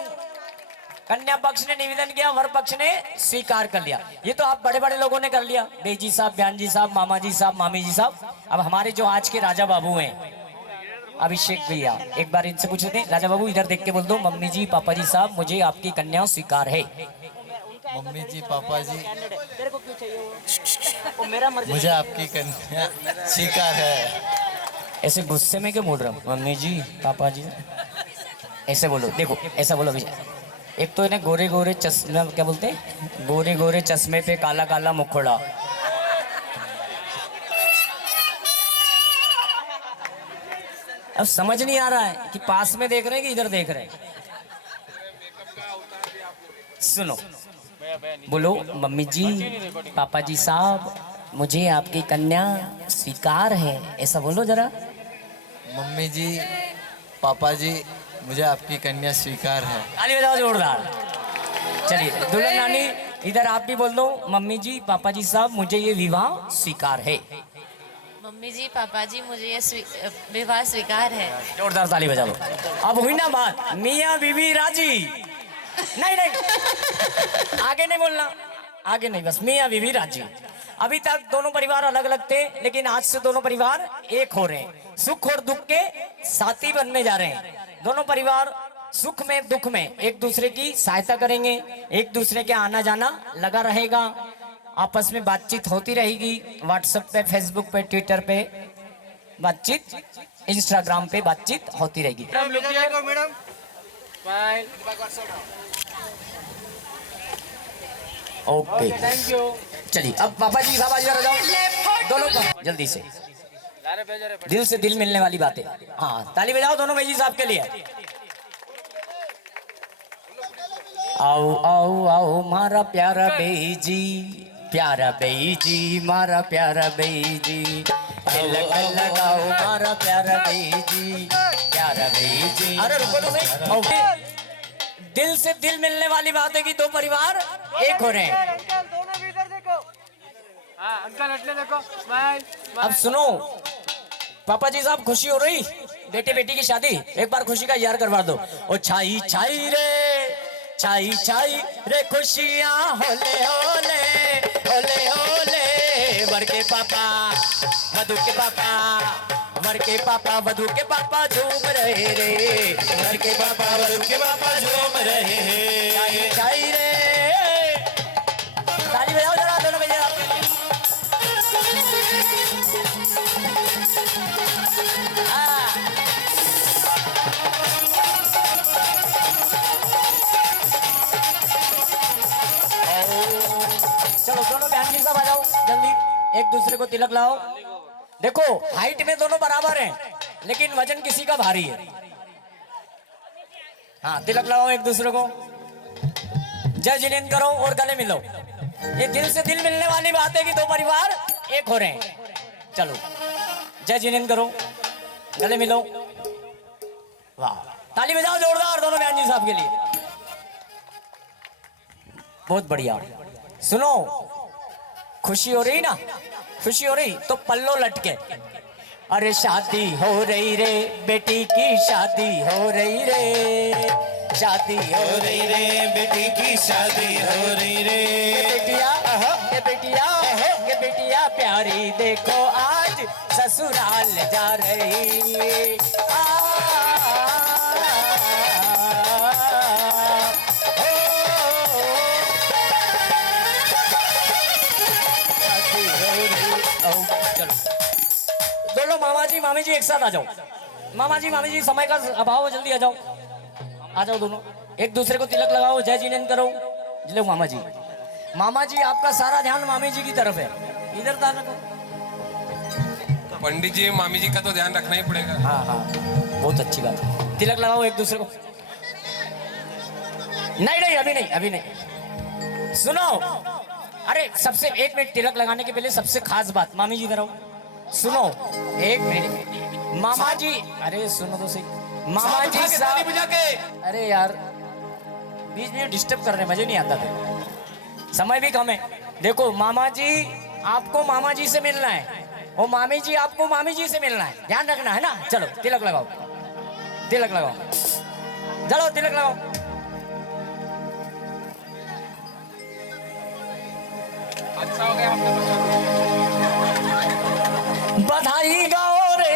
कन्या पक्ष ने निवेदन किया, वर पक्ष ने स्वीकार कर लिया। ये तो आप बड़े बड़े लोगों ने कर लिया, बेजी साहब, बयान जी साहब, मामा जी साहब, मामी जी साहब। अब हमारे जो आज के राजा बाबू हैं, अभिषेक भैया, एक बार इनसे पूछे थे। राजा बाबू इधर देख के बोल दो, मम्मी जी पापा जी साहब, मुझे आपकी कन्या स्वीकार है। मम्मी जी पापा जी मुझे आपकी कन्या स्वीकार है। ऐसे गुस्से में क्यों बोल रहा हूँ? मम्मी जी पापा जी ऐसे बोलो। देखो ऐसा बोलो अभिषेक। एक तो इन्हें गोरे गोरे चश्मे, क्या बोलते हैं, गोरे गोरे चश्मे पे काला काला मुखड़ा। अब समझ नहीं आ रहा है कि पास में देख रहे हैं कि इधर देख रहे हैं। सुनो, बोलो मम्मी जी पापा जी साहब, मुझे आपकी कन्या स्वीकार है। ऐसा बोलो जरा। मम्मी जी पापा जी मुझे आपकी कन्या स्वीकार है। ताली बजाओ जोरदार। चलिए दुल्हन रानी इधर आप भी बोल दो, मम्मी जी पापा जी साहब, मुझे ये विवाह स्वीकार है। मम्मी जी पापा जी मुझे ये विवाह स्वीकार है। जोरदार ताली बजा लो। अब हुई ना बात, मियाँ बीवी राजी। नहीं नहीं आगे नहीं बोलना, आगे नहीं, बस मियाँ बीवी राजी। अभी तक दोनों परिवार अलग अलग थे, लेकिन आज से दोनों परिवार एक हो रहे हैं। सुख और दुख के साथी बनने जा रहे हैं। दोनों परिवार सुख में दुख में एक दूसरे की सहायता करेंगे, एक दूसरे के आना जाना लगा रहेगा, आपस में बातचीत होती रहेगी। व्हाट्सएप पे, फेसबुक पे, ट्विटर पे बातचीत, इंस्टाग्राम पे बातचीत होती रहेगी। Okay thank you. चलिए अब पापा जी साहब आ जाओ, दोनों जल्दी से। दिल से दिल मिलने वाली बातें। हाँ ताली बजाओ दोनों भाई जी साहब के लिए। आओ आओ आओ मारा प्यारा बेजी, प्यारा बेजी, मारा प्यारा बेजी, लगाओ मारा प्यारा बेजी, प्यारा बेजी। अरे रुको तो सही। दिल से दिल मिलने वाली बात है कि दो परिवार एक हो रहे हैं। अब सुनो पापा जी साहब, खुशी हो रही बेटे बेटी की शादी, एक बार खुशी का इजहार करवा दो। ओ छाई छाई रे, छाई छाई रे खुशियां होले होले होले होले। वर के पापा वधू के पापा, वर के पापा वधू के पापा झूम रहे रे, वर के पापा वधू के पापा झूम रहे हैं। छाई छाई रे, ताली बजाओ जरा दोनों भैया। चलो दोनों बहन जी सब आ जाओ जल्दी, एक दूसरे को तिलक लाओ। देखो हाइट में दोनों बराबर हैं, लेकिन वजन किसी का भारी है। हाँ, तिलक लगाओ एक दूसरे को, जय जिनेंद्र करो और गले मिलो। ये दिल से दिल मिलने वाली बात है कि दो परिवार एक हो रहे हैं। चलो जय जिनेंद्र करो, गले मिलो। वाह, ताली बजाओ जोरदार दोनों बहन जी साहब के लिए। बहुत बढ़िया। सुनो, खुशी हो रही ना, खुशी हो रही तो पल्लो लटके। अरे शादी हो रही रे, बेटी की शादी हो रही रे, शादी हो रही रे, बेटी की शादी हो रही रे। बेटिया, ये बेटिया, ये बेटिया प्यारी देखो आज ससुराल जा रही। चलो दोनों मामा जी मामी जी एक साथ आ जाओ। मामा जी समय का अभाव है, जल्दी आ जाओ, आ जाओ दोनों, एक दूसरे को तिलक लगाओ, जय जिनेंद्र करो। लो मामा जी आपका सारा ध्यान मामी जी की तरफ है, इधर ध्यान रखो। पंडित जी मामी जी का तो ध्यान रखना ही पड़ेगा। हाँ हाँ, बहुत अच्छी बात है। तिलक लगाओ एक दूसरे को। नहीं अभी नहीं। सुनो, अरे सबसे एक मिनट, तिलक लगाने के पहले सबसे खास बात, मामी जी इधर आओ। सुनो एक मिनट, मामा जी, अरे सुनो तो सही, मामा जी साहब, अरे यार बीच में डिस्टर्ब कर रहे, मजे नहीं आता थे, समय भी कम है। देखो मामा जी आपको मामा जी से मिलना है, और मामी जी आपको मामी जी से मिलना है, ध्यान रखना है ना। चलो तिलक लगाओ, तिलक लगाओ, चलो तिलक लगाओ। अच्छा हो गया आपका। बधाई गाओ रे,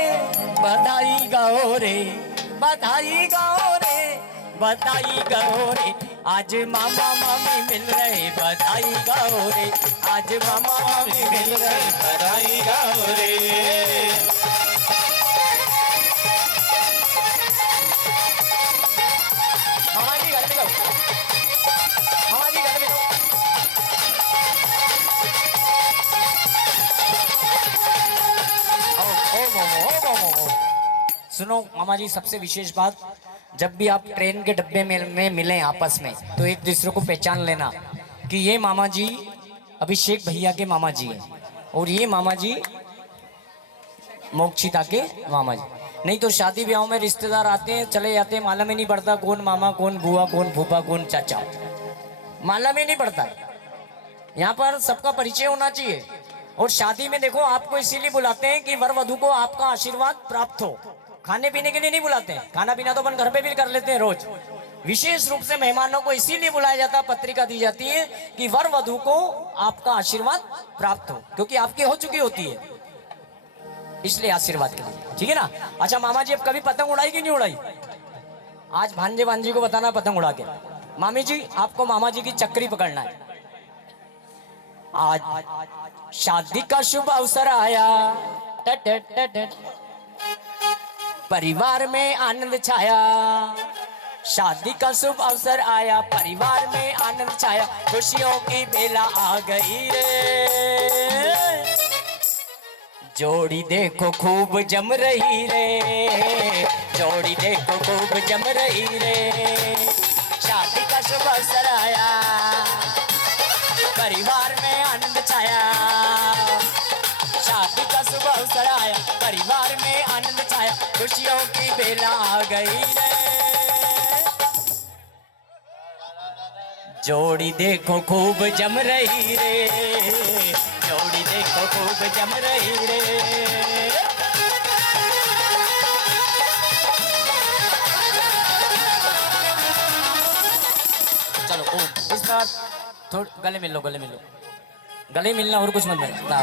बधाई गाओ रे, बधाई गाओ रे, बधाई गाओ रे, आज मामा मामी मिल रहे, बधाई गाओ रे, आज मामा मामी मिल रहे, बधाई गाओ रे। मामा जी घर में जाओ, मामा जी घर में जाओ। सुनो मामा जी, सबसे विशेष बात, जब भी आप ट्रेन के डब्बे में मिलें आपस में, तो एक दूसरे को पहचान लेना कि ये मामा जी अभिषेक भैया के मामा जी हैं, और ये मामा जी मोक्षिता के मामा जी। नहीं तो शादी ब्याहों में रिश्तेदार आते हैं चले जाते हैं, मालूम ही नहीं पड़ता कौन मामा, कौन बुआ, कौन फूफा, कौन चाचा, मालूम ही नहीं पड़ता। यहाँ पर सबका परिचय होना चाहिए। और शादी में देखो, आपको इसीलिए बुलाते हैं कि वर वधू को आपका आशीर्वाद प्राप्त हो। खाने पीने के लिए नहीं बुलाते हैं, खाना पीना तो अपन घर पे भी कर लेते हैं रोज। विशेष रूप से मेहमानों को इसीलिए बुलाया जाता है, पत्रिका दी जाती है कि वर वधु को आपका आशीर्वाद प्राप्त हो, क्योंकि आपकी हो चुकी होती है, इसलिए आशीर्वाद के लिए, ठीक है ना। अच्छा मामा जी, अब कभी पतंग उड़ाई कि नहीं उड़ाई? आज भांजे भांजी को बताना पतंग उड़ा के। मामी जी, आपको मामा जी की चक्री पकड़ना है। आज शादी का शुभ अवसर आया, टट टट टट, परिवार में आनंद छाया। शादी का शुभ अवसर आया, परिवार में आनंद छाया, खुशियों की बेला आ गई रे। जोड़ी देखो खूब जम रही रे, जोड़ी देखो खूब जम रही रे। शादी का शुभ अवसर आया, परिवार में आनंद छाया। शादी का शुभ अवसर आया, परिवार में आनंद छाया, खुशियों की बेला आ गई रे। जोड़ी देखो खूब जम रही रे, जोड़ी देखो खूब जम रही रे। चलो ओ, इस बार थोड़ा गले मिल लो, गले मिल लो, गले मिलना और कुछ मत मिलना,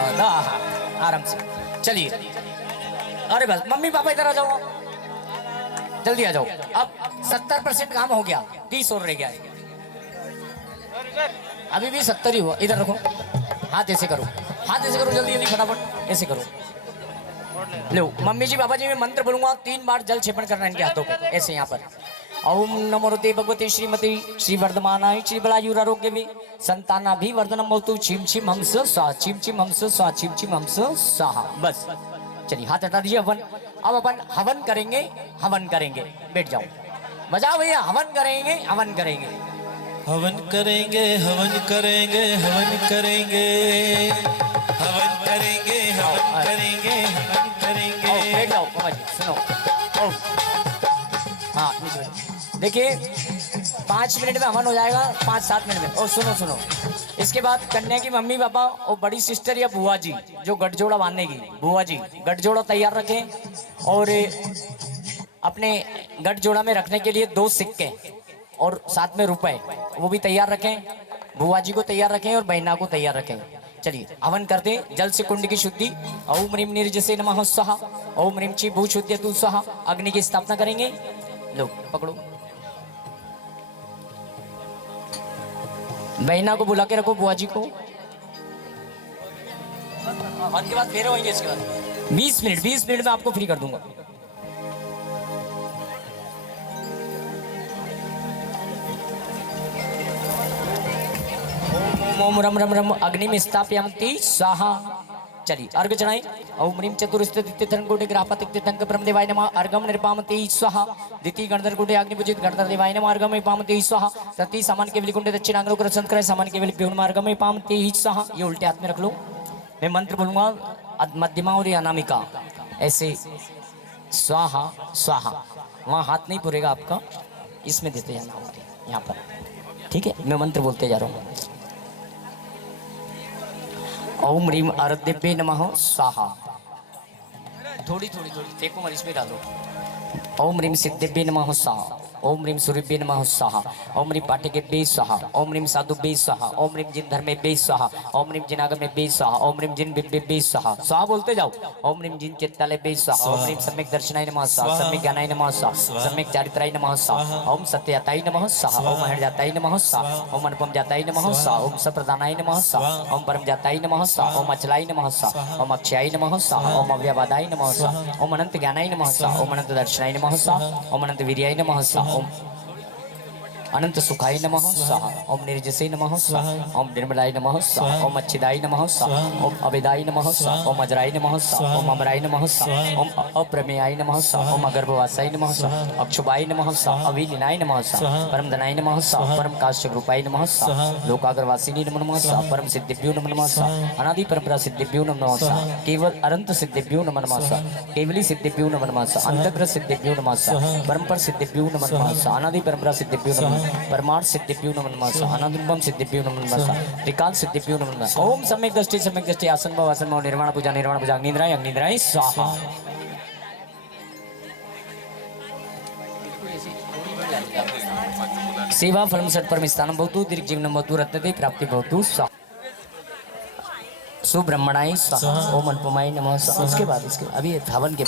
आराम से चलिए। अरे बस मम्मी पापा इधर आ जाओ, जल्दी आ जाओ। अब 70% काम हो गया, 30 और रह गया है। अभी भी 70 ही हुआ। इधर रखो, हाथ ऐसे करो, हाथ ऐसे करो, जल्दी जल्दी फटाफट ऐसे करो। लो मम्मी जी पापा जी, मैं मंत्र बोलूंगा, 3 बार जल छेपन करना इनके हाथों पे, ऐसे यहाँ पर। ओम नमो ऋते भगवते श्रीमती श्री वर्धमानाय श्री बलायुरारोग्य में संताना भी वर्धनम होतु। छिम छिम हंस स्वाहा, छिम छिम हंस स्वाहा, छिम छिम हंस स्वाहा। बस चलिए हाथ हटा दीजिए। हवन, अब अपन हवन करेंगे, हवन करेंगे। बैठ जाओ, बजाओ भैया, हवन करेंगे, हवन करेंगे। हवन करेंगे, हवन करेंगे, हवन करेंगे, हवन करेंगे, हवन करेंगे, हवन करेंगे। आओ, बैठ जाओ बाबा जी, सुनो। आओ। हाँ नीचे बैठो। देखिए 5 मिनट में हवन हो जाएगा, 5-7 मिनट में। और सुनो सुनो, इसके बाद कन्या की मम्मी पापा और बड़ी सिस्टर या बुआ जी जो गठजोड़ा बांधने की, बुआ जी गठजोड़ा तैयार रखें। और अपने गठजोड़ा में रखने के लिए 2 सिक्के और साथ में रुपए वो भी तैयार रखें। बुआ जी को तैयार रखें और बहना को तैयार रखें। चलिए हवन करते, जल से कुंड की शुद्धि। ओम ह्रीम निर्जसे नमः स्वाहा, ओम ह्रीम ची भू शुद्ध्यतु स्वाहा। अग्नि की स्थापना करेंगे। लो पकड़ो, बहना को बुला के रखो, बुआ जी को। हवन के बाद फेरे होंगे, इसके बाद 20 मिनट में आपको फ्री कर दूंगा। ओम रम रम रम अग्नि में स्थापयामि स्वाहा। चलिए अर्घ चढ़ाएं। ओम ह्रीम चतुर्स्थितिथंकोटि ग्रापतिक्तिथंक ब्रह्मदेवाय नमः अर्घम निर्पामति स्वाहा। द्वितीय गणधर कुटे अग्निपूजित गणधर देवाय नमः अर्घम पामति स्वाहा। तृतीय सामान केवली कुंडे दक्षिणाग्र कर संत करे सामान केवली प्यून अर्घम पामति स्वाहा। ये उल्टे हाथ में रख लो, मैं मंत्र बोलूंगा मध्यमा और अनामिका ऐसे स्वाहा स्वाहा। वहाँ हाथ नहीं पुरेगा आपका, इसमें देते जाना होगा यहाँ पर, ठीक है। मैं मंत्र बोलते जा रहा हूँ। ओम ह्रीम अरदेव्ये नमः स्वाहा। थोड़ी थोड़ी थोड़ी फेंको मत, इसमें डालो। ओम ह्रीम सिद्धेभ्ये नमः स्वाहा, ओम ह्रीम सूर्यभ्ये नमः स्वाहा, ओम ह्रीम पाठकेभ्ये स्वाहा, ओम ह्रीम साधुभ्ये स्वाहा, ओम ह्रीम जिन धर्मेभ्ये स्वाहा, ओम ह्रीम जिनागमेभ्ये स्वाहा, ओम ह्रीम जिन बिब्बेभ्ये स्वाहा। स्वाहा बोलते जाओ। ओम ह्रीम जिन चित्तालयभ्ये स्वाहा, ओम ह्रीम सम्यक दर्शनाय नमः स्वाहा, सम्यक ज्ञानाय नमः स्वाहा, सम्यक चारित्राय नमः स्वाहा, ओम सत्यजाताय नमः स्वाहा, ओम अहर्जाताय नमः स्वाहा, ओम अनुपम जाताय नमः स्वाहा, ओम सप्रदानाय नमः स्वाहा, ओम परम जाताय नमः स्वाहा, ओम अचलाय नमः स्वाहा, ओम अक्षयाय नमः स्वाहा, ओम अव्यवादाय नमः स्वाहा, ओम अनंत ज्ञानाय नमः स्वाहा, ओम अनंत दर्शनाय नमः स्वाहा, ओम अनंत वीर्याय नमः स्वाहा, ओम अनंत सुखाय नमः स्वाहा, ओम निर्जसे नमः स्वाहा, ओम निर्मलाय नमः स्वाहा, ओम अच्छिदाय नमः स्वाहा, ओम अवेदाय नमः स्वाहा, ओम अजराय नमः स्वाहा, ओम अमराय नमः स्वाहा, ओम अप्रमेयाय नमः स्वाहा, ओम अगर्भवासाय नमः स्वाहा, अक्षुभाय नमः स्वाहा, अविलीनाय नमः स्वाहा, परम धनाय नमः स्वाहा, परम काश्यप रूपाय नमः स्वाहा, लोकागरवासिनी नमः स्वाहा, परम सिद्धिभ्यो नमः स्वाहा, अनादि परंपरा सिद्धिभ्यो नमः स्वाहा, केवल अनंत सिद्धिभ्यो नमः स्वाहा, केवली सिद्धिभ्यो नमः स्वाहा, अंतग्र सिद्धिभ्यो नमः स्वाहा, परंपर सिद्धिभ्यो नमः स्वाहा, अनादि परंपरा सिद्धिभ्यो नमः, परमार्थ सिद्धिभ्यो नमः स्वाहा, अनंतम सिद्धिभ्यो नमः स्वाहा, त्रिकाल सिद्धिभ्यो नमः स्वाहा। ओम सम्यक दृष्टि आसन भाव आसन भाव निर्वाण पूजा अग्निद्राय स्वाहा। सेवा फलम षट परम स्थानम भवतु दीर्घ जीवनम भवतु रत्नते प्राप्ति भवतु स्वाहा। सुब्रह्मणाय स्वाहा, ओम अनुपमाय नमः स्वाहा। उसके बाद अभी हवन के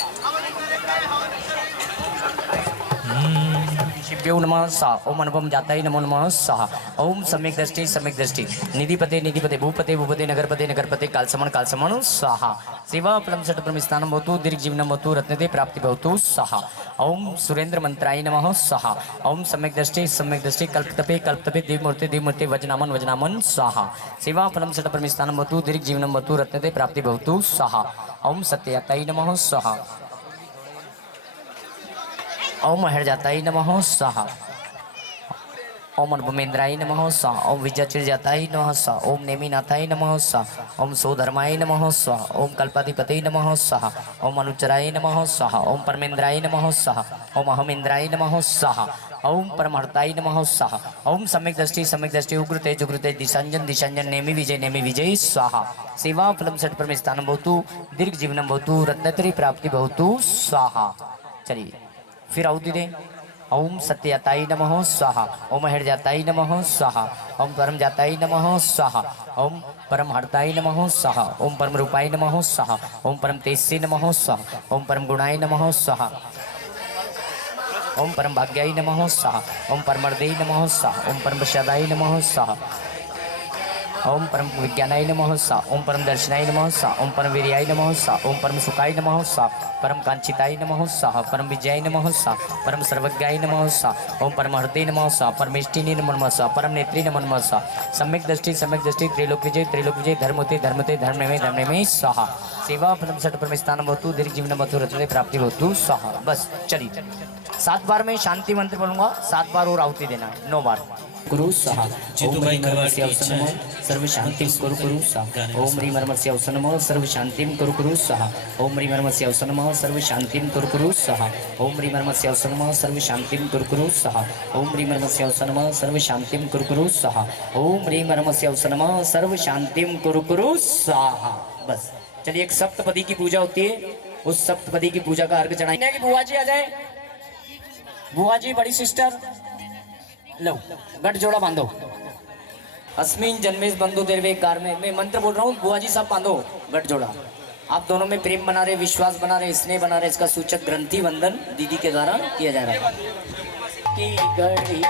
शिव्यो नमः स्वाहा, ओम अनुपम जाताय नमो नमः स्वाहा, ओम सम्यक दृष्टि निधिपते भूपते नगरपते कालसमन स्वाहा। सेवा फलम षट परम स्थानम भवतु दीर्घ जीवनम भवतु रत्नते प्राप्ति भवतु स्वाहा। ओम सुरेंद्र मंत्राय नमः स्वाहा, ओम सम्यक दृष्टि कल्पतपे दिव्यमूर्ति वजनामन स्वाहा। सेवा फलम षट परम स्थानम भवतु दीर्घ जीवनम भवतु रत्नते प्राप्ति भवतु स्वाहा। ओम सत्यजाताय नमः स्वाहा, ओम अहर्जाताय नमः स्वाहा, ओम अनुपमेंद्राय नमः स्वाहा, ओम विजयचिरजाताय नमः स्वाहा, ओम नेमिनाथाय नमः स्वाहा, ओम सोधर्माय नमः स्वाहा, ओम कल्पाधिपतये नमः स्वाहा, ओम अनुचराय नमः स्वाहा, ओम परमेंद्राय नमः स्वाहा, ओम अहमेंद्राय नमः स्वाहा, ओम परमहर्ताय नमः स्वाहा, ओम सम्यक दृष्टि उग्रते दिशांजन नेमि विजय स्वाहा। सेवा फलम षट परम स्थानम भवतु दीर्घ जीवनम भवतु रत्नत्रय प्राप्ति भवतु स्वाहा। चलिए फिर आहुति दें। ओम सत्यजाताय नमः स्वाहा, ओम अहर्जाताय नमः स्वाहा, ओम परम जाताय नमः स्वाहा, ओम परम हर्ताय नमः स्वाहा, ओम परम रूपाय नमः स्वाहा, ओम परम तेजसे नमः स्वाहा, ओम परम गुणाय नमः स्वाहा, ओम परम भाग्याय नमः स्वाहा, ओम परमर्दे नमः स्वाहा, ओम परम प्रसादाय नमः स्वाहा, ओम परम विज्ञानाय नमः सा, ओम परम दर्शनाय नमः सा, ओम परम वीर्याय नमः सा, ओम परम सुखाय नमः सा, परम कांचिताय नमः सा, परम विजयाय नमः सा, परम सर्वज्ञाय नमः सा, ओम परम हृदय नमः सा, परमेष्टिनी नमः सा, परम नेत्री नमः सा, सम्यक दृष्टि त्रिलोक विजय धर्मते धर्म में स्वाहा, सेवा परम सट परम स्थान भवतु, दीर्घ जीवन भवतु, रत्न प्राप्ति भवतु स्वाहा। बस चलिए 7 बार में शांति मंत्र बोलूंगा, 7 बार और आहुति देना है, 9 बार। गुरु स्वाहा, ओम ह्रीं नमस्य अवसर नमो सर्व शांतिं कुरु स्वाहा, ओम ह्रीं नमस्य अवसर नमो सर्व शांतिं कुरु स्वाहा, ओम ह्रीं नमस्य अवसर नमो सर्व शांतिं कुरु स्वाहा, ओम ह्रीं नमस्य अवसर नमो सर्व शांतिं कुरु स्वाहा, ओम ह्रीं नमस्य अवसर नमो सर्व शांतिं कुरु स्वाहा, ओम ह्रीं नमस्य अवसर नमो सर्व शांतिं कुरु स्वाहा। बस चलिए, एक सप्तपदी की पूजा होती है, उस सप्तपदी की पूजा का अर्घ चढ़ाएंगे। कि बुआ जी आ जाए, बुआ जी बड़ी सिस्टर लो गठ जोड़ा बांधो। अस्मिन जन्मेश बंधु देवे कार में मैं मंत्र बोल रहा हूँ, बुआ जी सब बांधो गठ जोड़ा। आप दोनों में प्रेम बना रहे, विश्वास बना रहे, स्नेह बना रहे, इसका सूचक ग्रंथि वंदन दीदी के द्वारा किया जा रहा है। की घड़ी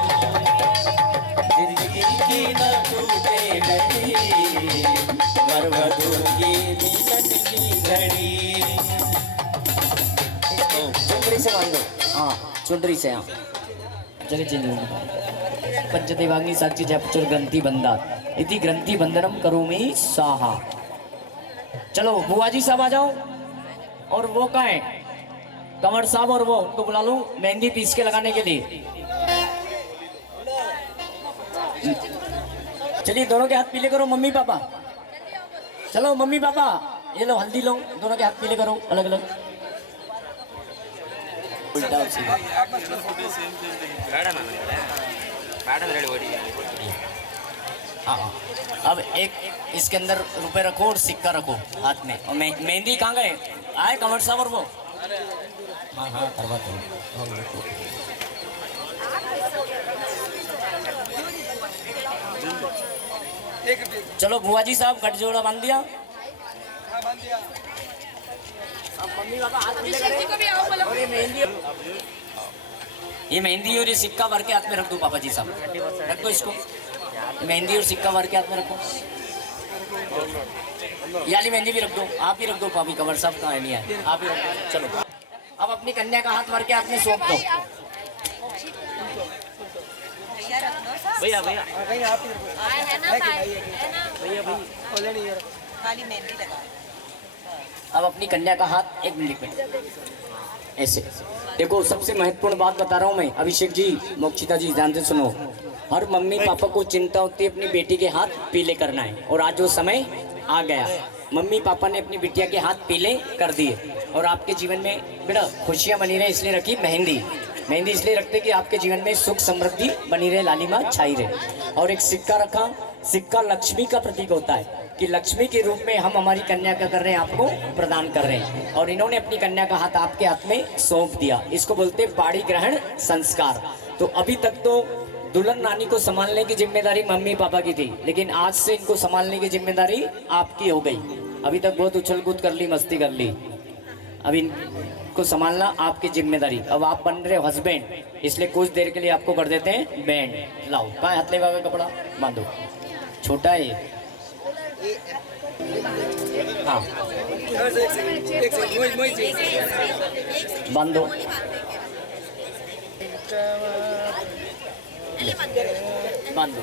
जिंदगी की न टूटे घड़ी, वरवधू की मिलन की घड़ी। चुंदरी से बांधो, हाँ चुंदरी से, हाँ चलिए चलिए। पंचदेवाग्नि साक्षी जपचुर ग्रंथि बंदा इति ग्रंथि बंधनम करोमि स्वाहा। चलो बुआ जी साहब आ जाओ, और वो कहाँ है कंवर साहब, और वो उनको बुला लो मेहंदी पीस के लगाने के लिए। चलिए दोनों के हाथ पीले करो मम्मी पापा, चलो मम्मी पापा ये लो हल्दी लो, दोनों के हाथ पीले करो अलग अलग। हाँ, अब एक इसके अंदर रुपए रखो और सिक्का रखो हाथ में, और मेहंदी कहाँ गए आए कंवर साहब और वो, हाँ हाँ करवा दो। चलो बुआ जी साहब गठ जोड़ा बांध दिया, मम्मी पापा हाथ मिले करें, और ये मेहंदी और ये सिक्का भर के हाथ में रख दो पापा जी साहब, रख दो इसको, मेहंदी और सिक्का भर के हाथ में रखो। याली मेहंदी भी रख दो, आप ही रख दो पापी, कंवर साहब कहाँ नहीं आए, आप ही रख दो। चलो अब अपनी कन्या का हाथ भर के हाथ में सौंप दो। भैया भैया अब अपनी कन्या का हाथ एक मिनट में ऐसे देखो। सबसे महत्वपूर्ण बात बता रहा हूँ मैं, अभिषेक जी मोक्षिता जी ध्यान से सुनो। हर मम्मी पापा को चिंता होती है अपनी बेटी के हाथ पीले करना है, और आज वो समय आ गया। मम्मी पापा ने अपनी बिटिया के हाथ पीले कर दिए, और आपके जीवन में बेटा खुशियाँ बनी रहे इसलिए रखी मेहंदी। मेहंदी इसलिए रखते कि आपके जीवन में सुख समृद्धि बनी रहे, लालिमा छाई रहे। और एक सिक्का रखा, सिक्का लक्ष्मी का प्रतीक होता है कि लक्ष्मी के रूप में हम हमारी कन्या का कर रहे हैं, आपको प्रदान कर रहे हैं। और इन्होंने अपनी कन्या का हाथ आपके हाथ में सौंप दिया, इसको बोलते हैं पाड़ी ग्रहण संस्कार। तो अभी तक तो दुल्हन नानी को संभालने की जिम्मेदारी मम्मी पापा की थी, लेकिन आज से इनको संभालने की जिम्मेदारी आपकी हो गई। अभी तक बहुत उछल कूद कर ली, मस्ती कर ली, अभी इनको संभालना आपकी जिम्मेदारी। अब आप बन रहे हो हस्बैंड, इसलिए कुछ देर के लिए आपको कर देते हैं बैंड। लाओ कहाँ हाथ लेवा का कपड़ा बांधो, छोटा है हाँ बांधो। बांधो।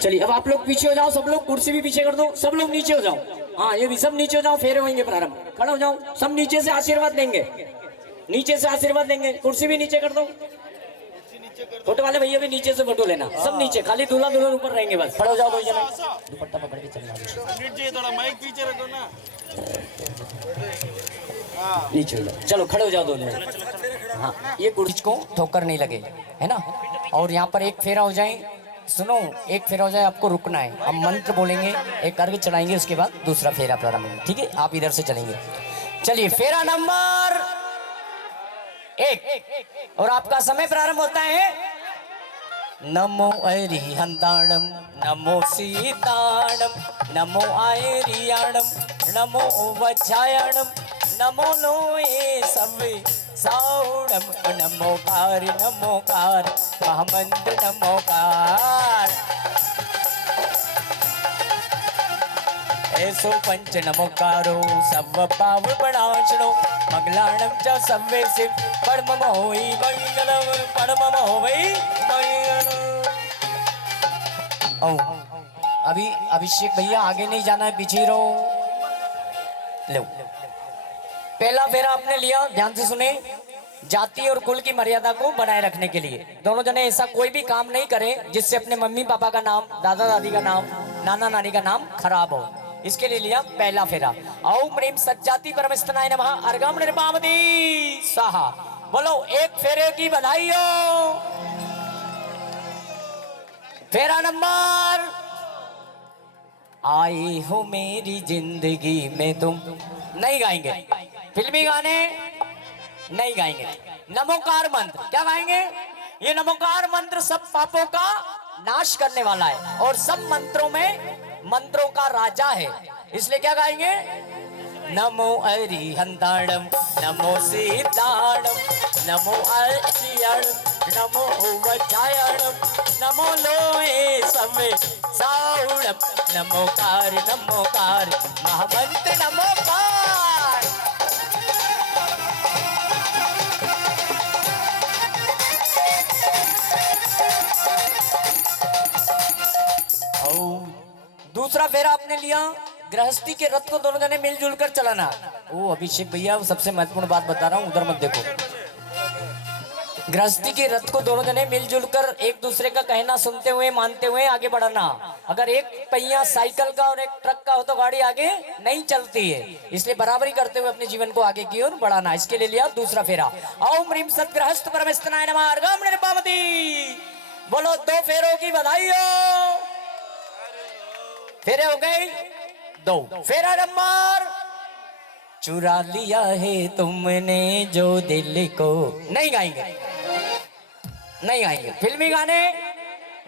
चलिए अब आप लोग पीछे हो जाओ, सब लोग कुर्सी भी पीछे कर दो, सब लोग नीचे हो जाओ। हाँ ये भी सब नीचे हो जाओ, फेरे होंगे प्रारंभ, खड़े हो जाओ, सब नीचे से आशीर्वाद देंगे, नीचे से आशीर्वाद देंगे। कुर्सी भी नीचे कर दो, फोटो वाले भैया भी नीचे से फोटो लेना, सब नीचे, खाली दूल्हा दुल्हन ऊपर रहेंगे बस। खड़े हो जाओ, दुपट्टा पकड़ के चलना, थोड़ा माइक पीछे रखो ना, नीचे हो जाओ। चलो खड़े हो जाओ दोनों। हाँ ये कुर्सी को ठोकर नहीं लगे, है ना। और यहाँ पर एक फेरा हो जाए, सुनो एक फेरा हो जाए, आपको रुकना है। हम मंत्र बोलेंगे, एक अर्घ चढ़ाएंगे, उसके बाद दूसरा फेरा प्रारंभ होगा, ठीक है। आप इधर से चलेंगे। चलिए फेरा नंबर 1 और आपका समय प्रारंभ होता है। नमो अरिहंताणम नमो सीताणम नमो आयरियाणम नमो वज्रायणम नमो लोए सब साउणम नमोकार नमोकार महामंत्र नमोकार। ऐसो पंच नमोकारो सब पाव प्रणाशनो मंगलाणम च सर्वे शिव परम होई मंगलम परम होई मंगलम। ओ अभी अभिषेक भैया आगे नहीं जाना है, पीछे ही रहो। लो पहला फेरा आपने लिया, ध्यान से सुने। जाति और कुल की मर्यादा को बनाए रखने के लिए दोनों जने ऐसा कोई भी काम नहीं करें जिससे अपने मम्मी पापा का नाम, दादा दादी का नाम, नाना नानी का नाम खराब हो। इसके लिए लिया पहला फेरा। ओम ह्रीम सज्जाति परमेष्ठनाय नमः अर्घम निर्मामति स्वाहा। बोलो एक फेरे की बधाई हो। फेरा नंबर। आई हो मेरी जिंदगी में तुम। नहीं गाएंगे फिल्मी गाने, नहीं गाएंगे। नमोकार मंत्र क्या गाएंगे? ये नमोकार मंत्र सब पापों का नाश करने वाला है और सब मंत्रों में मंत्रों का राजा है, इसलिए क्या गाएंगे? नमो अरिहंताणम नमो सीताणम नमो अर्चियणम नमो वज्रायणम नमो लोए समय साउणम नमोकार नमोकार महामंत्र नमोकार। दूसरा फेरा आपने लिया, गृहस्थी के रथ को दोनों जने मिलजुल कर चलाना। ओ अभिषेक भैया सबसे महत्वपूर्ण बात बता रहा हूं, उधर मत देखो। गृहस्थी के रथ को दोनों जने मिलजुल कर एक दूसरे का कहना सुनते हुए मानते हुए आगे बढ़ना। अगर एक पहिया साइकिल का और एक ट्रक का हो तो गाड़ी आगे नहीं चलती है, इसलिए बराबरी करते हुए अपने जीवन को आगे की ओर बढ़ाना। इसके लिए लिया दूसरा फेरा। ओम ह्रीम सद्गृहस्थ परमेष्ठनाय नमः अर्घम निर्मामति। बोलो दो फेरों की बधाई हो। फेरे हो गए दो। फेरा नंबर। चुरा लिया है तुमने जो दिल को। नहीं गाएंगे, नहीं गाएंगे फिल्मी गाने,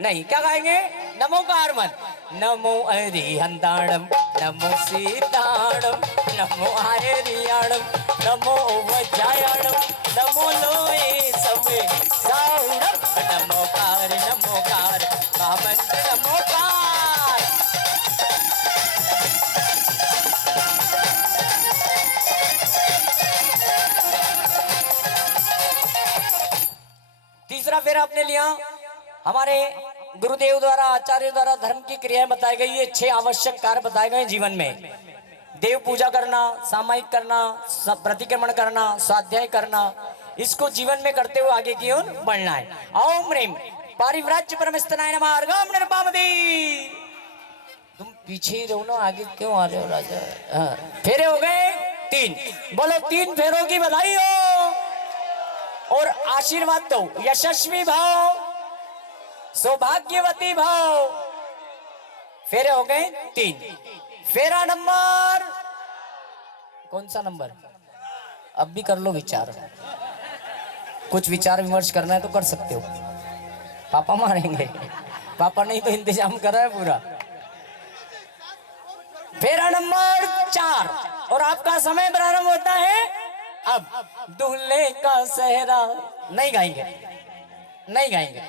नहीं। क्या गाएंगे? नमोकार मंत्र। नमो अरिहंताणम नमो सीताणम नमो आयरियाणम नमो वज्रायणम नमो लोए समय साउणम नमोकार नमोकार महामंत्र नमोकार। तीसरा फेरा आपने लिया। हमारे गुरुदेव द्वारा, आचार्य द्वारा धर्म की क्रियाएं बताई गई है। 6 आवश्यक कार्य बताए गए जीवन में। देव पूजा करना, सामायिक करना, प्रतिक्रमण करना, स्वाध्याय करना, इसको जीवन में करते हुए आगे की ओर बढ़ना है। ओम ह्रीम पारिव्राज्य परमेष्ठनाय नमः अर्घम निर्मामति। तुम पीछे ही रहो ना, आगे क्यों आ रहे हो राजा? फेरे हो गए 3। बोलो 3 फेरों की बधाई हो और आशीर्वाद दो। यशस्वी भाव, सौभाग्यवती भाव। फेरे हो गए 3। फेरा नंबर कौन सा नंबर? अब भी कर लो विचार, कुछ विचार विमर्श करना है तो कर सकते हो। पापा मारेंगे, पापा नहीं तो इंतजाम कर रहा है पूरा। फेरा नंबर 4 और आपका समय प्रारंभ होता है अब। दूल्हे का सेहरा। नहीं गाएंगे, नहीं गाएंगे।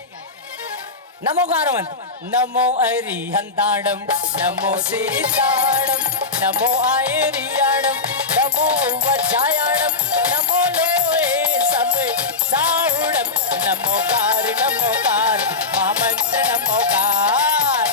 नमो कारमंत्र। नमो अरिहंताणम नमो सीताणम नमो आयरियाणम नमो वज्रायणम नमो लोए समय साउणम नमोकार नमोकार महामंत्र नमोकार।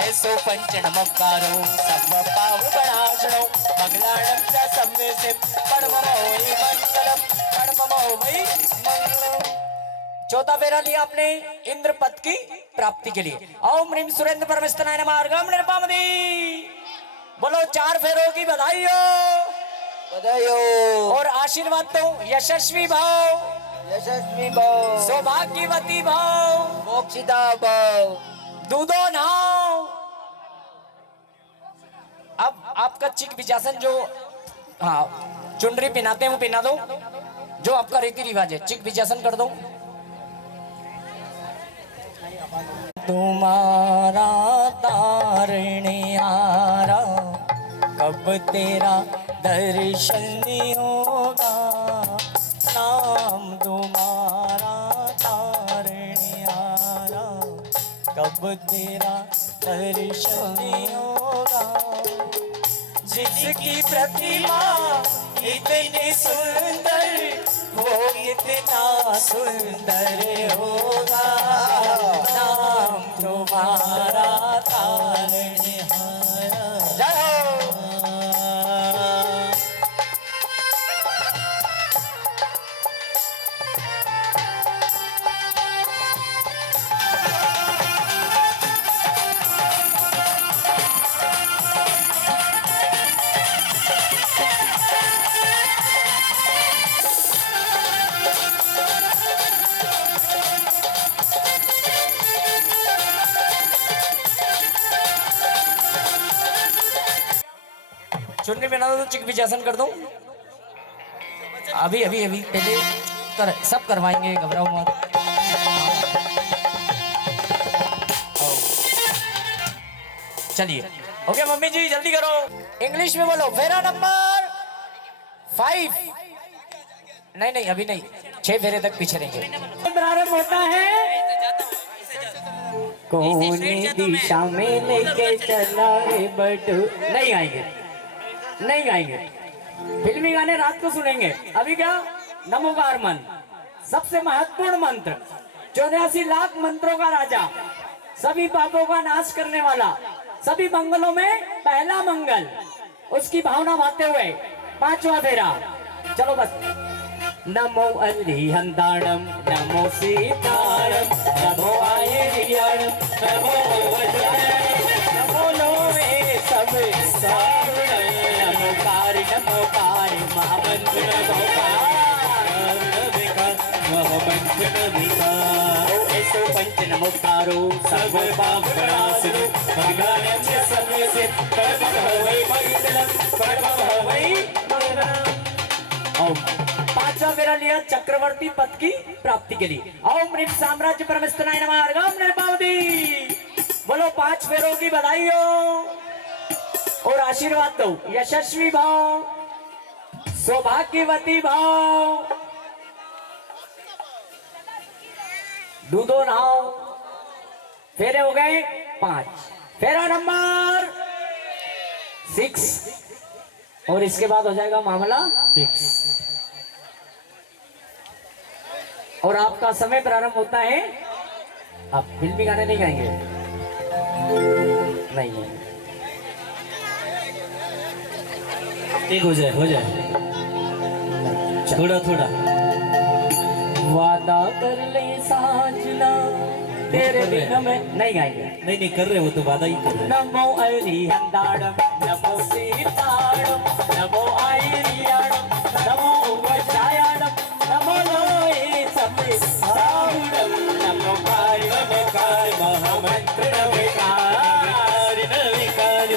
ऐसो पंच नमोकारो सब पाव प्रणाशनो मंगलाणम च सर्वे शिव परम होई मंगलम परम होई मंगलम। चौथा फेरा लिया आपने इंद्र पद की प्राप्ति के लिए। ओम ह्रीम सुरेंद्र परमेष्ठनाय नमः अर्घम निर्मामति। बोलो 4 फेरों की बधाई हो, बधाई हो और आशीर्वाद दो। यशस्वी भाव, यशस्वी भाव, सौभाग्यवती भाव, मोक्षिता भाव, दूधो नाव। अब आपका चिक विजासन जो चुनरी पहनाते हैं वो पहना दो, जो आपका रीति रिवाज है। चिक विजासन कर दो। तुम्हारा तारनिहारा कब तेरा दर्शन होगा। नाम तुम्हारा तारनिहारा कब तेरा दर्शन होगा। जिसकी प्रतिमा इतनी सुंदर, वो कितना सुंदर होगा। नाम तुम्हारा तारणहारा। जय हो। चुन्नी बना दो तो चिक विजासन कर दो। अभी अभी अभी पहले सब करवाएंगे, घबराओ मत। चलिए ओके मम्मी जी जल्दी करो, इंग्लिश में बोलो। फेरा नंबर 5। नहीं अभी नहीं, 6 फेरे तक पीछे रहेंगे। प्रारंभ होता है। कौन दिशा में लेके चला रे बटू। नहीं गाएंगे। फिल्मी गाने रात को सुनेंगे। अभी क्या? नमोकार मंत्र, सबसे महत्वपूर्ण मंत्र, 84 लाख मंत्रों का राजा, सभी पापों का नाश करने वाला, सभी मंगलों में पहला मंगल, उसकी भावना भाते हुए 5वां फेरा। चलो बस। नमो अरिहंताणम, नमो सीताणम, नमो आयरियाणम, नमो वज्राणम, नमो लोमे सब सारुणम, नमोकार महामंत्र, महामंत्र नमिकार। ऐसो पंच नमोकारो सर्व पाप विनाशनो, भगवान सर्वे से कर्म भवै मंगलम, कर्म भवै मंगलम। ओम। 5वां फेरा लिया चक्रवर्ती पद की प्राप्ति के लिए। ओम ह्रीं साम्राज्य परमेश्वराय नमः। ओम निर्मावती बोलो। 5 फेरों की बधाई हो और आशीर्वाद दो। यशस्वी भाव, सौभाग्यवती भाव, दूधो नाव। फेरे हो गए 5। फेरा नंबर 6 और इसके बाद हो जाएगा मामला फिक्स। और आपका समय प्रारंभ होता है। आप फिल्मी गाने नहीं गाएंगे? नहीं। एक हो जाए थोड़ा। वादा कर ले साजना तेरे बिना में। नहीं गाएंगे। नहीं कर रहे हो तो वादा ही कर रहे। नमो अरिहंताणम, नमो सीताणम, नमो आयरियाणम, नमो वज्रायाणम, नमो लोहे समे सारुणम, नमो कार महामंत्र नविकार,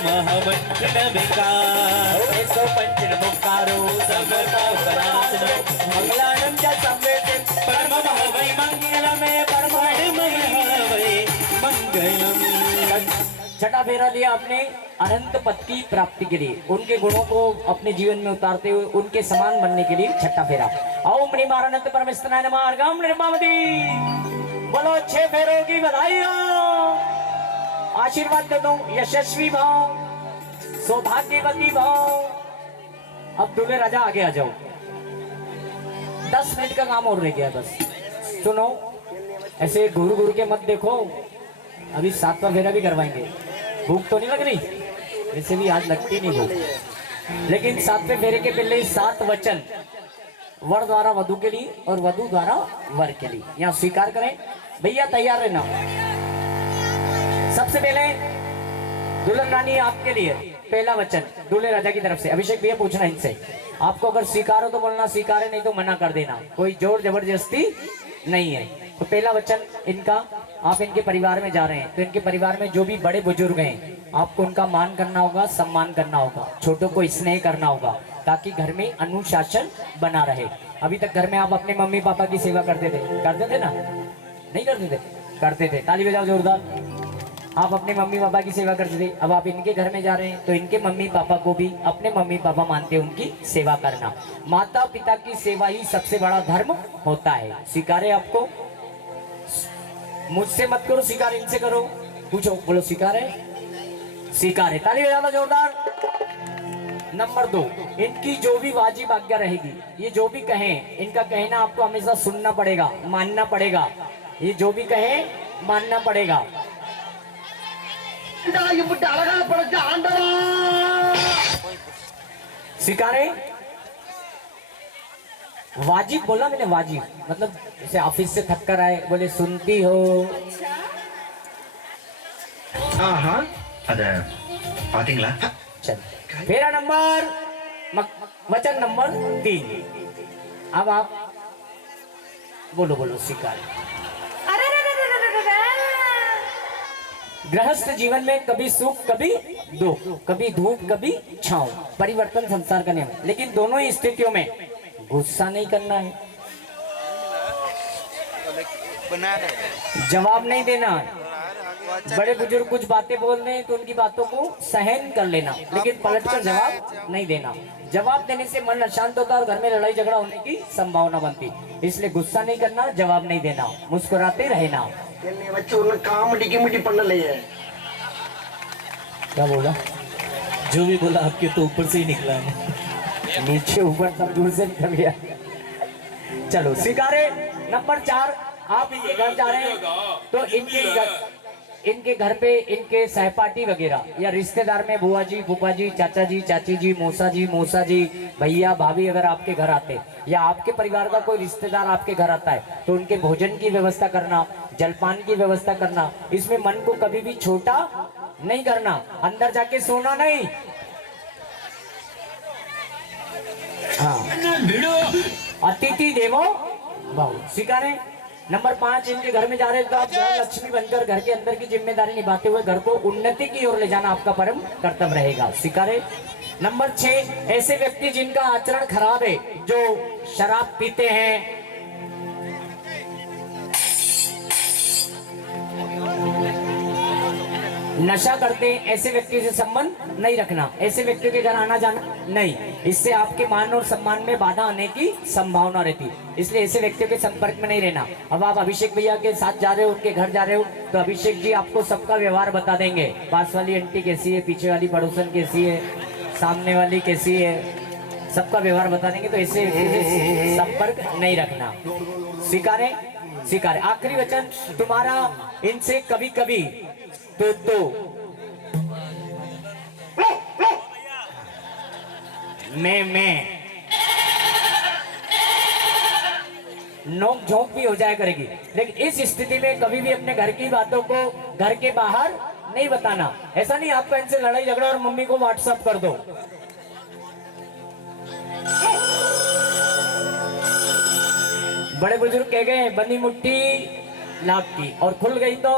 महामंत्र नविकार। ऐसो पंच नमोकारो सर्व पाप विनाशनो, मंगलाणं च संवेदे परम भवै मंगलमे, छठा फेरा लिया अपने अनंत पद की प्राप्ति के लिए, उनके गुणों को अपने जीवन में उतारते हुए उनके समान बनने के लिए छठा फेरा। ओम ह्रीं अनंत परमेश्वराय नमः। ओम निर्मावती बोलो। 6 फेरों की बधाई हो। आशीर्वाद दे दो। यशस्वी भाव, सौभाग्यवती भाव। अब दूल्हे राजा आगे आ जाओ। 10 मिनट का काम और रह गया बस। सुनो, ऐसे गुरु के मत देखो। अभी 7वां फेरा भी करवाएंगे। भूख तो नहीं लग रही? वैसे भी आज लगती नहीं भूख, लेकिन 7वें फेरे के पहले 7 वचन वर द्वारा वधु के लिए और वधु द्वारा वर के लिए यहाँ स्वीकार करें। भैया तैयार रहना। सबसे पहले दुल्हन रानी आपके लिए पहला वचन दूल्हे राजा की तरफ से। अभिषेक भैया पूछना इनसे, आपको अगर स्वीकार हो तो बोलना स्वीकार है, नहीं तो मना कर देना। कोई जोर जबरदस्ती नहीं है। तो पहला वचन इनका, आप इनके परिवार में जा रहे हैं तो इनके परिवार में जो भी बड़े बुजुर्ग हैं आपको उनका मान करना होगा, सम्मान करना होगा, छोटों को स्नेह करना होगा ताकि घर में अनुशासन बना रहे। अभी तक घर में आप अपने मम्मी पापा की सेवा करते थे ना? नहीं करते थे? करते थे। ताली बजाओ जोरदार। आप अपने मम्मी पापा की सेवा करते थे, अब आप इनके घर में जा रहे हैं तो इनके मम्मी पापा को भी अपने मम्मी पापा मानते हैं, उनकी सेवा करना। माता पिता की सेवा ही सबसे बड़ा धर्म होता है। स्वीकारे आपको? मुझसे मत करो, स्वीकार इनसे करो। पूछो, बोलो स्वीकार है? स्वीकार है, ताली बजाना जोरदार। नंबर 2, इनकी जो भी वाजिब आज्ञा रहेगी, ये जो भी कहें, इनका कहना आपको हमेशा सुनना पड़ेगा, मानना पड़ेगा। ये जो भी कहे मानना पड़ेगा। स्वीकार है? वाजिब बोला मैंने, वाजिब मतलब जैसे ऑफिस से थक कर आए, बोले सुनती हो? हाँ हाँ பாத்தீங்களா? चल, मेरा नंबर वचन नंबर 3। अब आप बोलो, बोलो स्वीकार। गृहस्थ जीवन में कभी सुख कभी दुख, कभी धूप कभी छांव, परिवर्तन संसार का नियम। लेकिन दोनों ही स्थितियों में गुस्सा नहीं करना है, जवाब नहीं देना है। बड़े बुजुर्ग कुछ बातें बोल रहे हैं तो उनकी बातों को सहन कर लेना, लेकिन पलटकर जवाब नहीं देना। जवाब देने से मन अशांत होता और घर में लड़ाई झगड़ा होने की संभावना बनती। इसलिए गुस्सा नहीं करना, जवाब नहीं देना, मुस्कुराते रहना। क्या बोला? जो भी बोला आपके तो ऊपर से ही निकला है, नीचे ऊपर सब दूर से निकल गया। चलो स्वीकारे। नंबर 4, आप इनके घर जा रहे हैं तो इनके घर पे इनके सहपाठी वगैरह या रिश्तेदार में बुआ जी, फूफा जी, चाचा जी, चाची जी, मौसा जी, भैया भाभी अगर आपके घर आते या आपके परिवार का कोई रिश्तेदार आपके घर आता है तो उनके भोजन की व्यवस्था करना, जलपान की व्यवस्था करना। इसमें मन को कभी भी छोटा नहीं करना, अंदर जाके सोना नहीं। हाँ, अतिथि देवो भव, स्वीकारें। नंबर 5, इनके घर में जा रहे तो आप लक्ष्मी बनकर घर के अंदर की जिम्मेदारी निभाते हुए घर को उन्नति की ओर ले जाना आपका परम कर्तव्य रहेगा, स्वीकारें। नंबर 6, ऐसे व्यक्ति जिनका आचरण खराब है, जो शराब पीते हैं, नशा करते हैं, ऐसे व्यक्ति से संबंध नहीं रखना, ऐसे व्यक्ति के घर आना जाना नहीं। इससे आपके मान और सम्मान में बाधा आने की संभावना रहती, इसलिए ऐसे व्यक्तियों के संपर्क में नहीं रहना। अब आप अभिषेक भैया के साथ जा रहे हो, उनके घर जा रहे हो, तो अभिषेक जी आपको सबका व्यवहार बता देंगे। पास वाली आंटी कैसी है, पीछे वाली पड़ोसन कैसी है, सामने वाली कैसी है, सबका व्यवहार बता देंगे। तो ऐसे संपर्क नहीं रखना, स्वीकारें? स्वीकारें। आखिरी वचन तुम्हारा इनसे कभी कभी तो मैं नोक झोंक भी हो जाया करेगी, लेकिन इस स्थिति में कभी भी अपने घर की बातों को घर के बाहर नहीं बताना। ऐसा नहीं आपका इनसे लड़ाई झगड़ा और मम्मी को व्हाट्सएप कर दो। बड़े बुजुर्ग कह गए बंदी मुट्ठी लाख की, और खुल गई तो,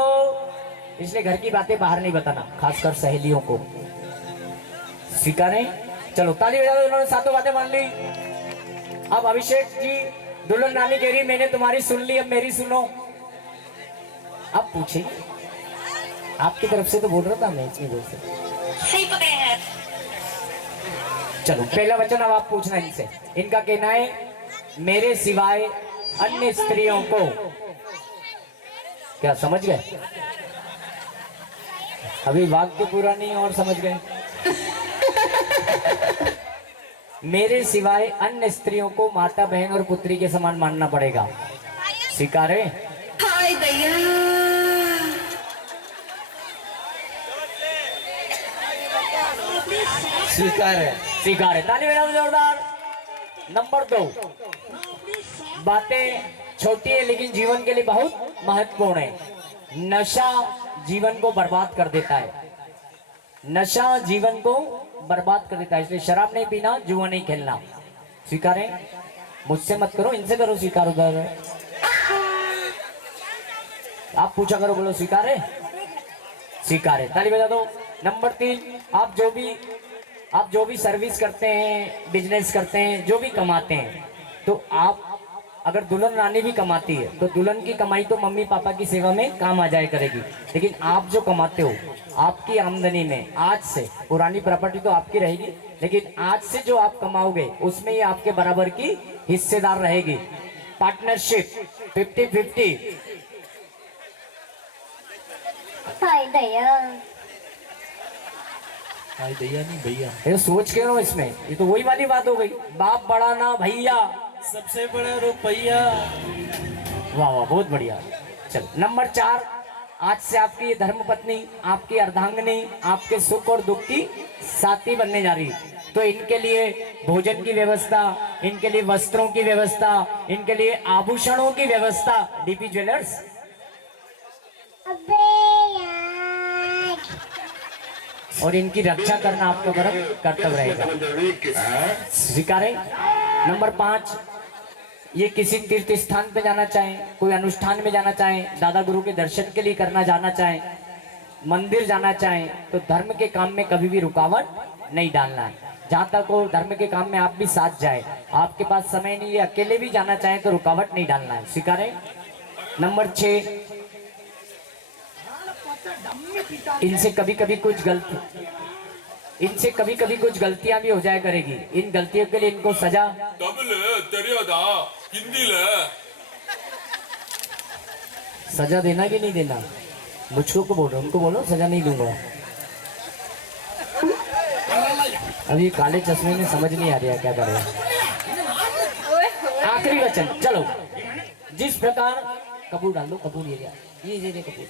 इसलिए घर की बातें बाहर नहीं बताना, खासकर सहेलियों को, स्वीकारें? चलो ताली बजा दो, उन्होंने सातों बातें मान ली। अब अभिषेक जी, दुल्हन रानी कह रही मैंने तुम्हारी सुन ली, अब मेरी सुनो। अब पूछे, आपकी तरफ से तो बोल रहा था मैं इतनी देर से। चलो पहला वचन अब आप पूछना इनसे। इनका कहना है मेरे सिवाय अन्य स्त्रियों को, क्या समझ गए? अभी वाक्य पूरा नहीं और समझ गए। मेरे सिवाय अन्य स्त्रियों को माता, बहन और पुत्री के समान मानना पड़ेगा, स्वीकारें? हाय दैया, स्वीकार है। स्वीकार है, ताली बजाओ जोरदार। नंबर 2, बातें छोटी है लेकिन जीवन के लिए बहुत महत्वपूर्ण है। नशा जीवन को बर्बाद कर देता है, नशा जीवन को बर्बाद कर देता है, इसलिए शराब नहीं पीना, जुआ नहीं खेलना, स्वीकारें? मुझसे मत करो, इनसे करो स्वीकार। उधर आप पूछा करो, बोलो स्वीकारे? स्वीकारे, ताली बजा दो। नंबर 3, आप जो भी सर्विस करते हैं, बिजनेस करते हैं, जो भी कमाते हैं, तो आप अगर दुल्हन रानी भी कमाती है तो दुल्हन की कमाई तो मम्मी पापा की सेवा में काम आ जाया करेगी, लेकिन आप जो कमाते हो, आपकी आमदनी में आज से, पुरानी प्रॉपर्टी तो आपकी रहेगी, लेकिन आज से जो आप कमाओगे उसमें ये आपके बराबर की हिस्सेदार रहेगी। पार्टनरशिप 50-50। हाय दैया नहीं भैया। ये सोच के रहो इसमें, ये तो वही वाली बात हो गई, बाप बड़ा ना भैया। सबसे बड़ा रुपया। वाह वाह, बहुत बढ़िया। चल नंबर 4, आज से आपकी ये धर्मपत्नी, आपकी अर्धांगिनी, आपके सुख और दुख की साथी बनने जा रही है। तो इनके लिए भोजन की व्यवस्था, इनके लिए वस्त्रों की व्यवस्था, इनके लिए आभूषणों की व्यवस्था डीपी ज्वेलर्स और इनकी रक्षा करना आपका कर्तव्य रहेगा। स्वीकारें। नंबर 5, ये किसी तीर्थ स्थान पे जाना चाहें, कोई अनुष्ठान में जाना चाहें, दादा गुरु के दर्शन के लिए करना जाना चाहें, मंदिर जाना चाहें, तो धर्म के काम में कभी भी रुकावट नहीं डालना है। जहाँ तक हो धर्म के काम में आप भी साथ जाए, आपके पास समय नहीं है, अकेले भी जाना चाहें तो रुकावट नहीं डालना है। स्वीकारें। नंबर 6, इनसे कभी कभी कुछ गलतियां भी हो जाया करेगी। इन गलतियों के लिए इनको सजा सजा देना कि नहीं देना, मुझको को बोलो, उनको बोलो सजा नहीं दूंगा। अब ये काले चश्मे में समझ नहीं आ रहा क्या करेगा। आखिरी वचन, चलो। जिस प्रकार कपूर डाल दो, कपूर ये कपूर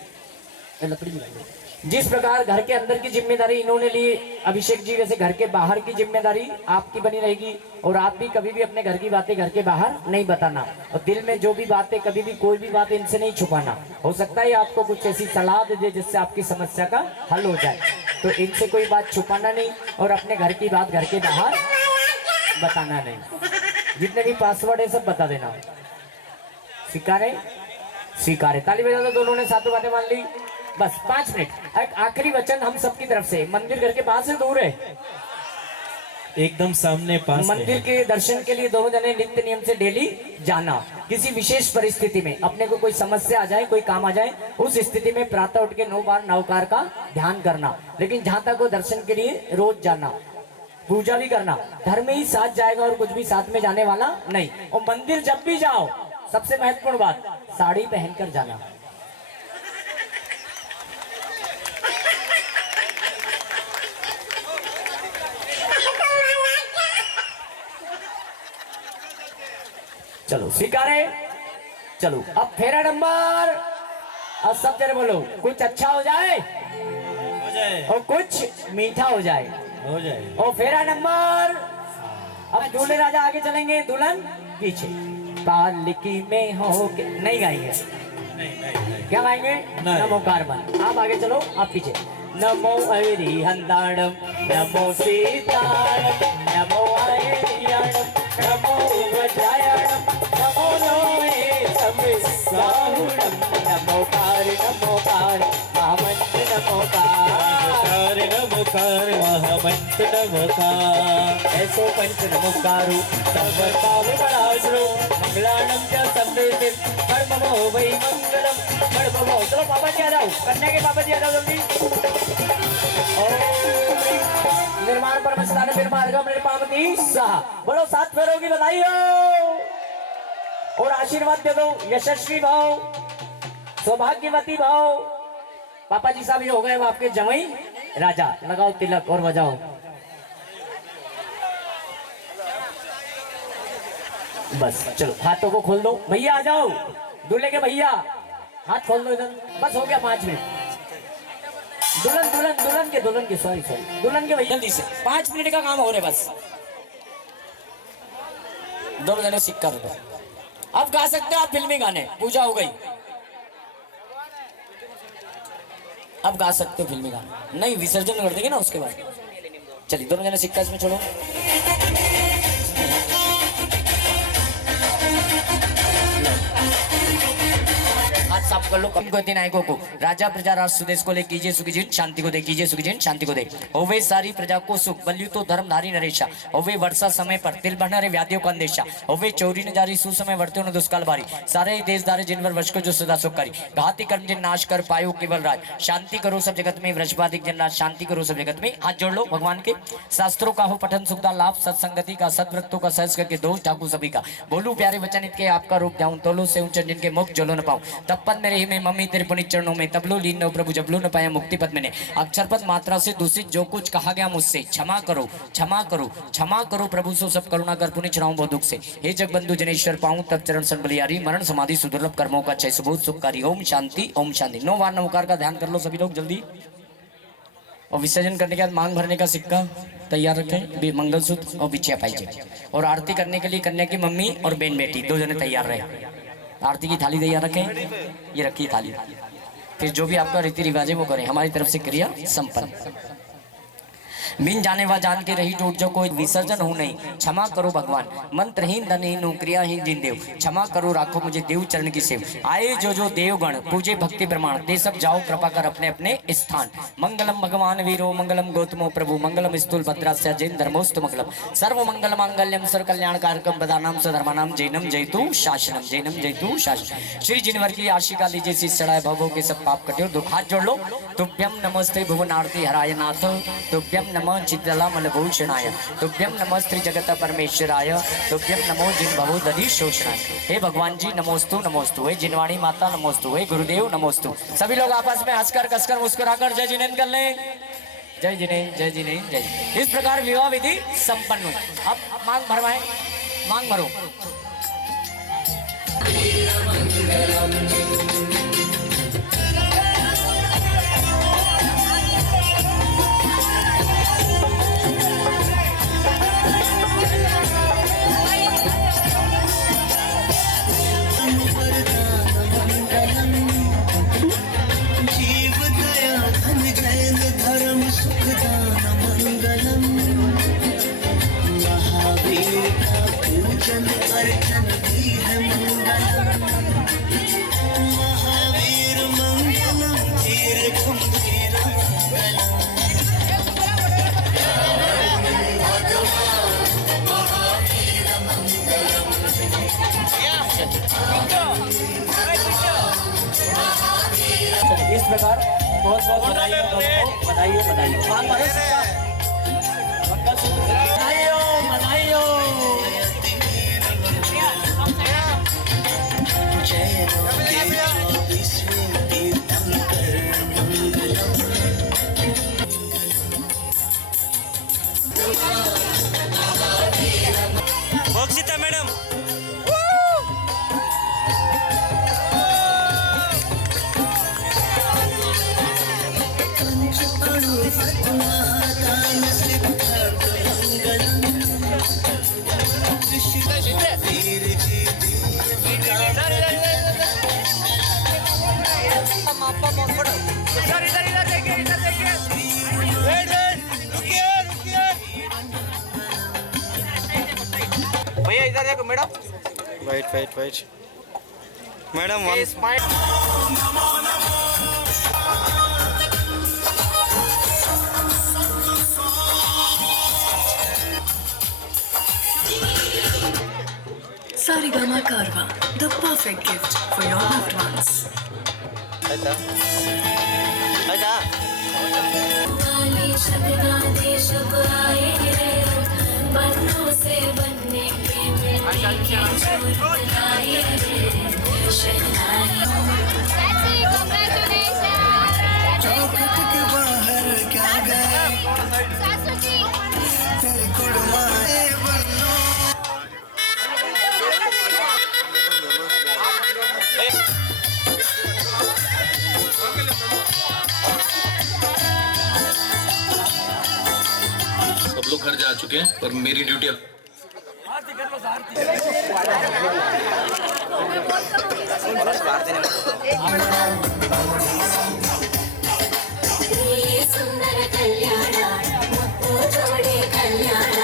लकड़ी में डाल दो। जिस प्रकार घर के अंदर की जिम्मेदारी इन्होंने ली अभिषेक जी, वैसे घर के बाहर की जिम्मेदारी आपकी बनी रहेगी। और आप भी कभी भी अपने घर की बातें घर के बाहर नहीं बताना, और दिल में जो भी बातें, कभी भी कोई भी बात इनसे नहीं छुपाना। हो सकता है आपको कुछ ऐसी सलाह दे दे जिससे आपकी समस्या का हल हो जाए, तो इनसे कोई बात छुपाना नहीं और अपने घर की बात घर के बाहर बताना नहीं। जितने भी पासवर्ड है सब बता देना। स्वीकारे। स्वीकारे। ताली बजा दो, दोनों ने सातों बातें मान ली। बस 5 मिनट। एक आखिरी वचन हम सबकी तरफ से, मंदिर घर के पास है दूर है? एकदम सामने पास में मंदिर के दर्शन के लिए दोनों जने नित्य नियम से डेली जाना। किसी विशेष परिस्थिति में अपने को कोई समस्या आ जाए, कोई काम आ जाए, उस स्थिति में प्रातः उठ के 9 बार नवकार का ध्यान करना। लेकिन जहां तक वो दर्शन के लिए रोज जाना, पूजा भी करना। धर्म में ही साथ जाएगा और कुछ भी साथ में जाने वाला नहीं। और मंदिर जब भी जाओ, सबसे महत्वपूर्ण बात, साड़ी पहनकर जाना। चलो स्वीकारे। चलो अब फेरा नंबर, अब सब जने बोलो, कुछ अच्छा हो जाए और कुछ मीठा हो जाए। और फेरा नंबर, अब दूल्हे राजा आगे चलेंगे, दुल्हन पीछे। पालकी में हो के नहीं गाएंगे, क्या गाएंगे? नमो कारबन। आप आगे चलो, आप पीछे। नमो हरिहंदाणम, नमो सीताणम, नमो हरियाणम, नमो वज्रायणम, नमो लोहे समिसाहुणम, नमो कार महामंत्र, नमो कार महामंत्र, नमो कार ऐसो पंच नमोकारो सर्वताव बड़ाश्रो मंगलाणम च संदेशित कर्मो वै मंगलम कर्मो। चलो पापा जी आ जाओ, कन्या के पापा जी आ जाओ जल्दी। निर्माण परमस्थान निर्मार्गम निर्मामति सहा। बोलो 7 फेरों की बधाई हो और आशीर्वाद दे दो, यशस्वी भाव, सौभाग्यवती भाव। पापा जी साहब ये हो गए वो आपके जमाई राजा। लगाओ तिलक और बजाओ। बस चलो हाथों को खोल दो। भैया आ जाओ, दूल्हे के भैया हाथ खोल दो इधर। बस हो गया 5 मिनट। दुल्हन के सॉरी दुल्हन के भैया जल्दी से 5 मिनट का काम हो रहा है बस। दोनों जने सिक्का दो। अब गा सकते हो आप फिल्मी गाने, पूजा हो गई। अब गा सकते हो फिल्मी गाने, नहीं विसर्जन कर देंगे ना उसके बाद। चलिए दोनों जने सिक्का इसमें छोड़ो। साफ कर लो। गति नायकों को राजा प्रजा राष्ट्र सुदेश को ले कीजिए सुखी जीवन, शांति को दे कीजिए सुखी जीवन, शांति को दे। होवे सारी प्रजा को सुख, बल्यु तो धर्मधारी नरेशा। होवे वर्षा समय पर तिल बढ़ना व्याधियों का अंदेशा। होवे चोरी न जारी सुसमय वर्ते न दुष्काल भारी। सारे देश दारे जिनवर वर्ष को जो सदा सुख करी। घाती कर्म जिन नाश कर पायो केवल राज। शांति करो सब जगत में वृषभाधिक जन राज। शांति करो सब जगत में। हाथ जोड़ लो भगवान के। शास्त्रों का हो पठन सुखदा लाभ, सत्संगति का सदव्रतों का सहज करके दोष ठाकुर सभी का। बोलू प्यारे वचन इनके आपका रूप जाऊं, तोलो से ऊंचन जिनके मुख जोलो न पाऊं। तपन तेरे ही में मम्मी तेरे पुनीत चरणों में तबलो लीन नो प्रभु जबलो न पाया मुक्ति पद मैंने अक्षर पद मात्रा से दूषित जो कुछ कहा गया मुझसे क्षमा करो क्षमा करो क्षमा करो प्रभु सो सब करुणा कर पुण्य चढ़ाऊं बहुत दुख से हे जगबंधु जनेश्वर पाऊं तब चरण संबलियारी मरण समाधि सुदुर्लभ कर्मों का क्षय सुबोध सुखकारी ओम शांति 9 बार नमोकार का ध्यान कर लो सभी लोग जल्दी। और विसर्जन करने के बाद मांग भरने का सिक्का तैयार रखें, मंगलसूत्र और बिछिया पाइजे। और आरती करने के लिए कन्या की मम्मी और बहन बेटी 2 जने तैयार रहे। आरती की थाली तैयार रखें, ये रखिए थाली। फिर जो भी आपका रीति रिवाज है वो करें। हमारी तरफ से क्रिया संपन्न। बिन जाने व जान के रही टूट जो कोई विसर्जन हो नहीं, क्षमा करो भगवान मंत्रहीन धनहीन क्रियाहीन जिन देव, क्षमा करो राखो मुझे देव चरण की सेव। आए जो देवगण पूजे भक्ति प्रमाण, ते सब जाओ कृपा कर अपने अपने स्थान। मंगलम भगवान वीरो मंगलम गौतमो प्रभु, मंगलम स्तूल भद्रास्य जैन धर्मोस्तु मंगलम, सर्व मंगल मांगल्यम सर्व कल्याण कारकम प्रदानम सधर्मानाम जैनम जयतु शासनम, जैनम जयतु शासन। श्री जिनवर की आशिका लीजिए शीश चढ़ाए भवों के सब पाप कटे और दुख हाथ जोड़ लो। तुभ्यम नमस्ते भुवनार्ति हराय नाथ, तुभ्यम नमः चित्रला मलभूषणाय, तुभ्यम नमः श्री जगत परमेश्वराय, तुभ्यम नमो जिन भवो दधि शोषणाय। हे भगवान जी नमोस्तु नमोस्तु, हे जिनवाणी माता नमोस्तु, हे गुरुदेव नमोस्तु। सभी लोग आपस में हंसकर कसकर मुस्कुराकर जय जिनेन्द्र कर लें। जय जिनेन्द्र जय जिनेन्द्र जय। इस प्रकार विवाह विधि संपन्न हुई। अब मांग भरवाएं, मांग भरो। इस प्रकार बहुत बहुत बधाई बधाई बधाई मोक्षिता मैडम भैया इधर देखो madam. White madam Sarigama Karwa, the perfect gift for your loved ones. सब लोग घर जा चुके हैं पर मेरी ड्यूटी अब सुंदर कल्याण जोड़े कल्याण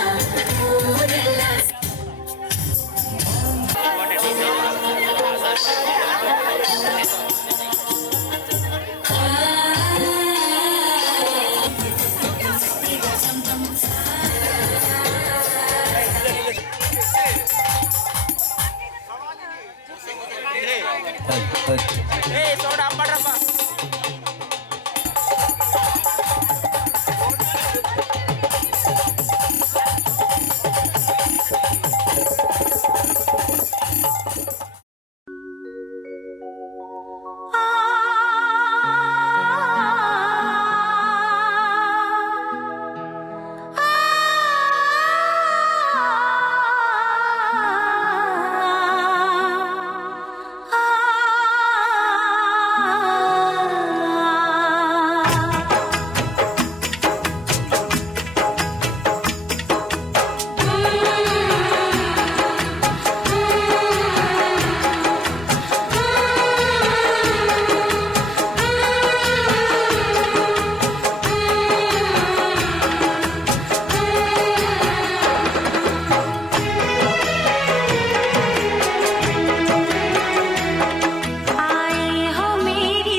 आए हो मेरी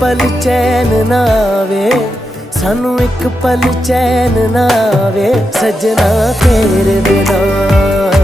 पल चैन ना आवे, सानू एक पल चैन ना आवे सजना तेरे बिना।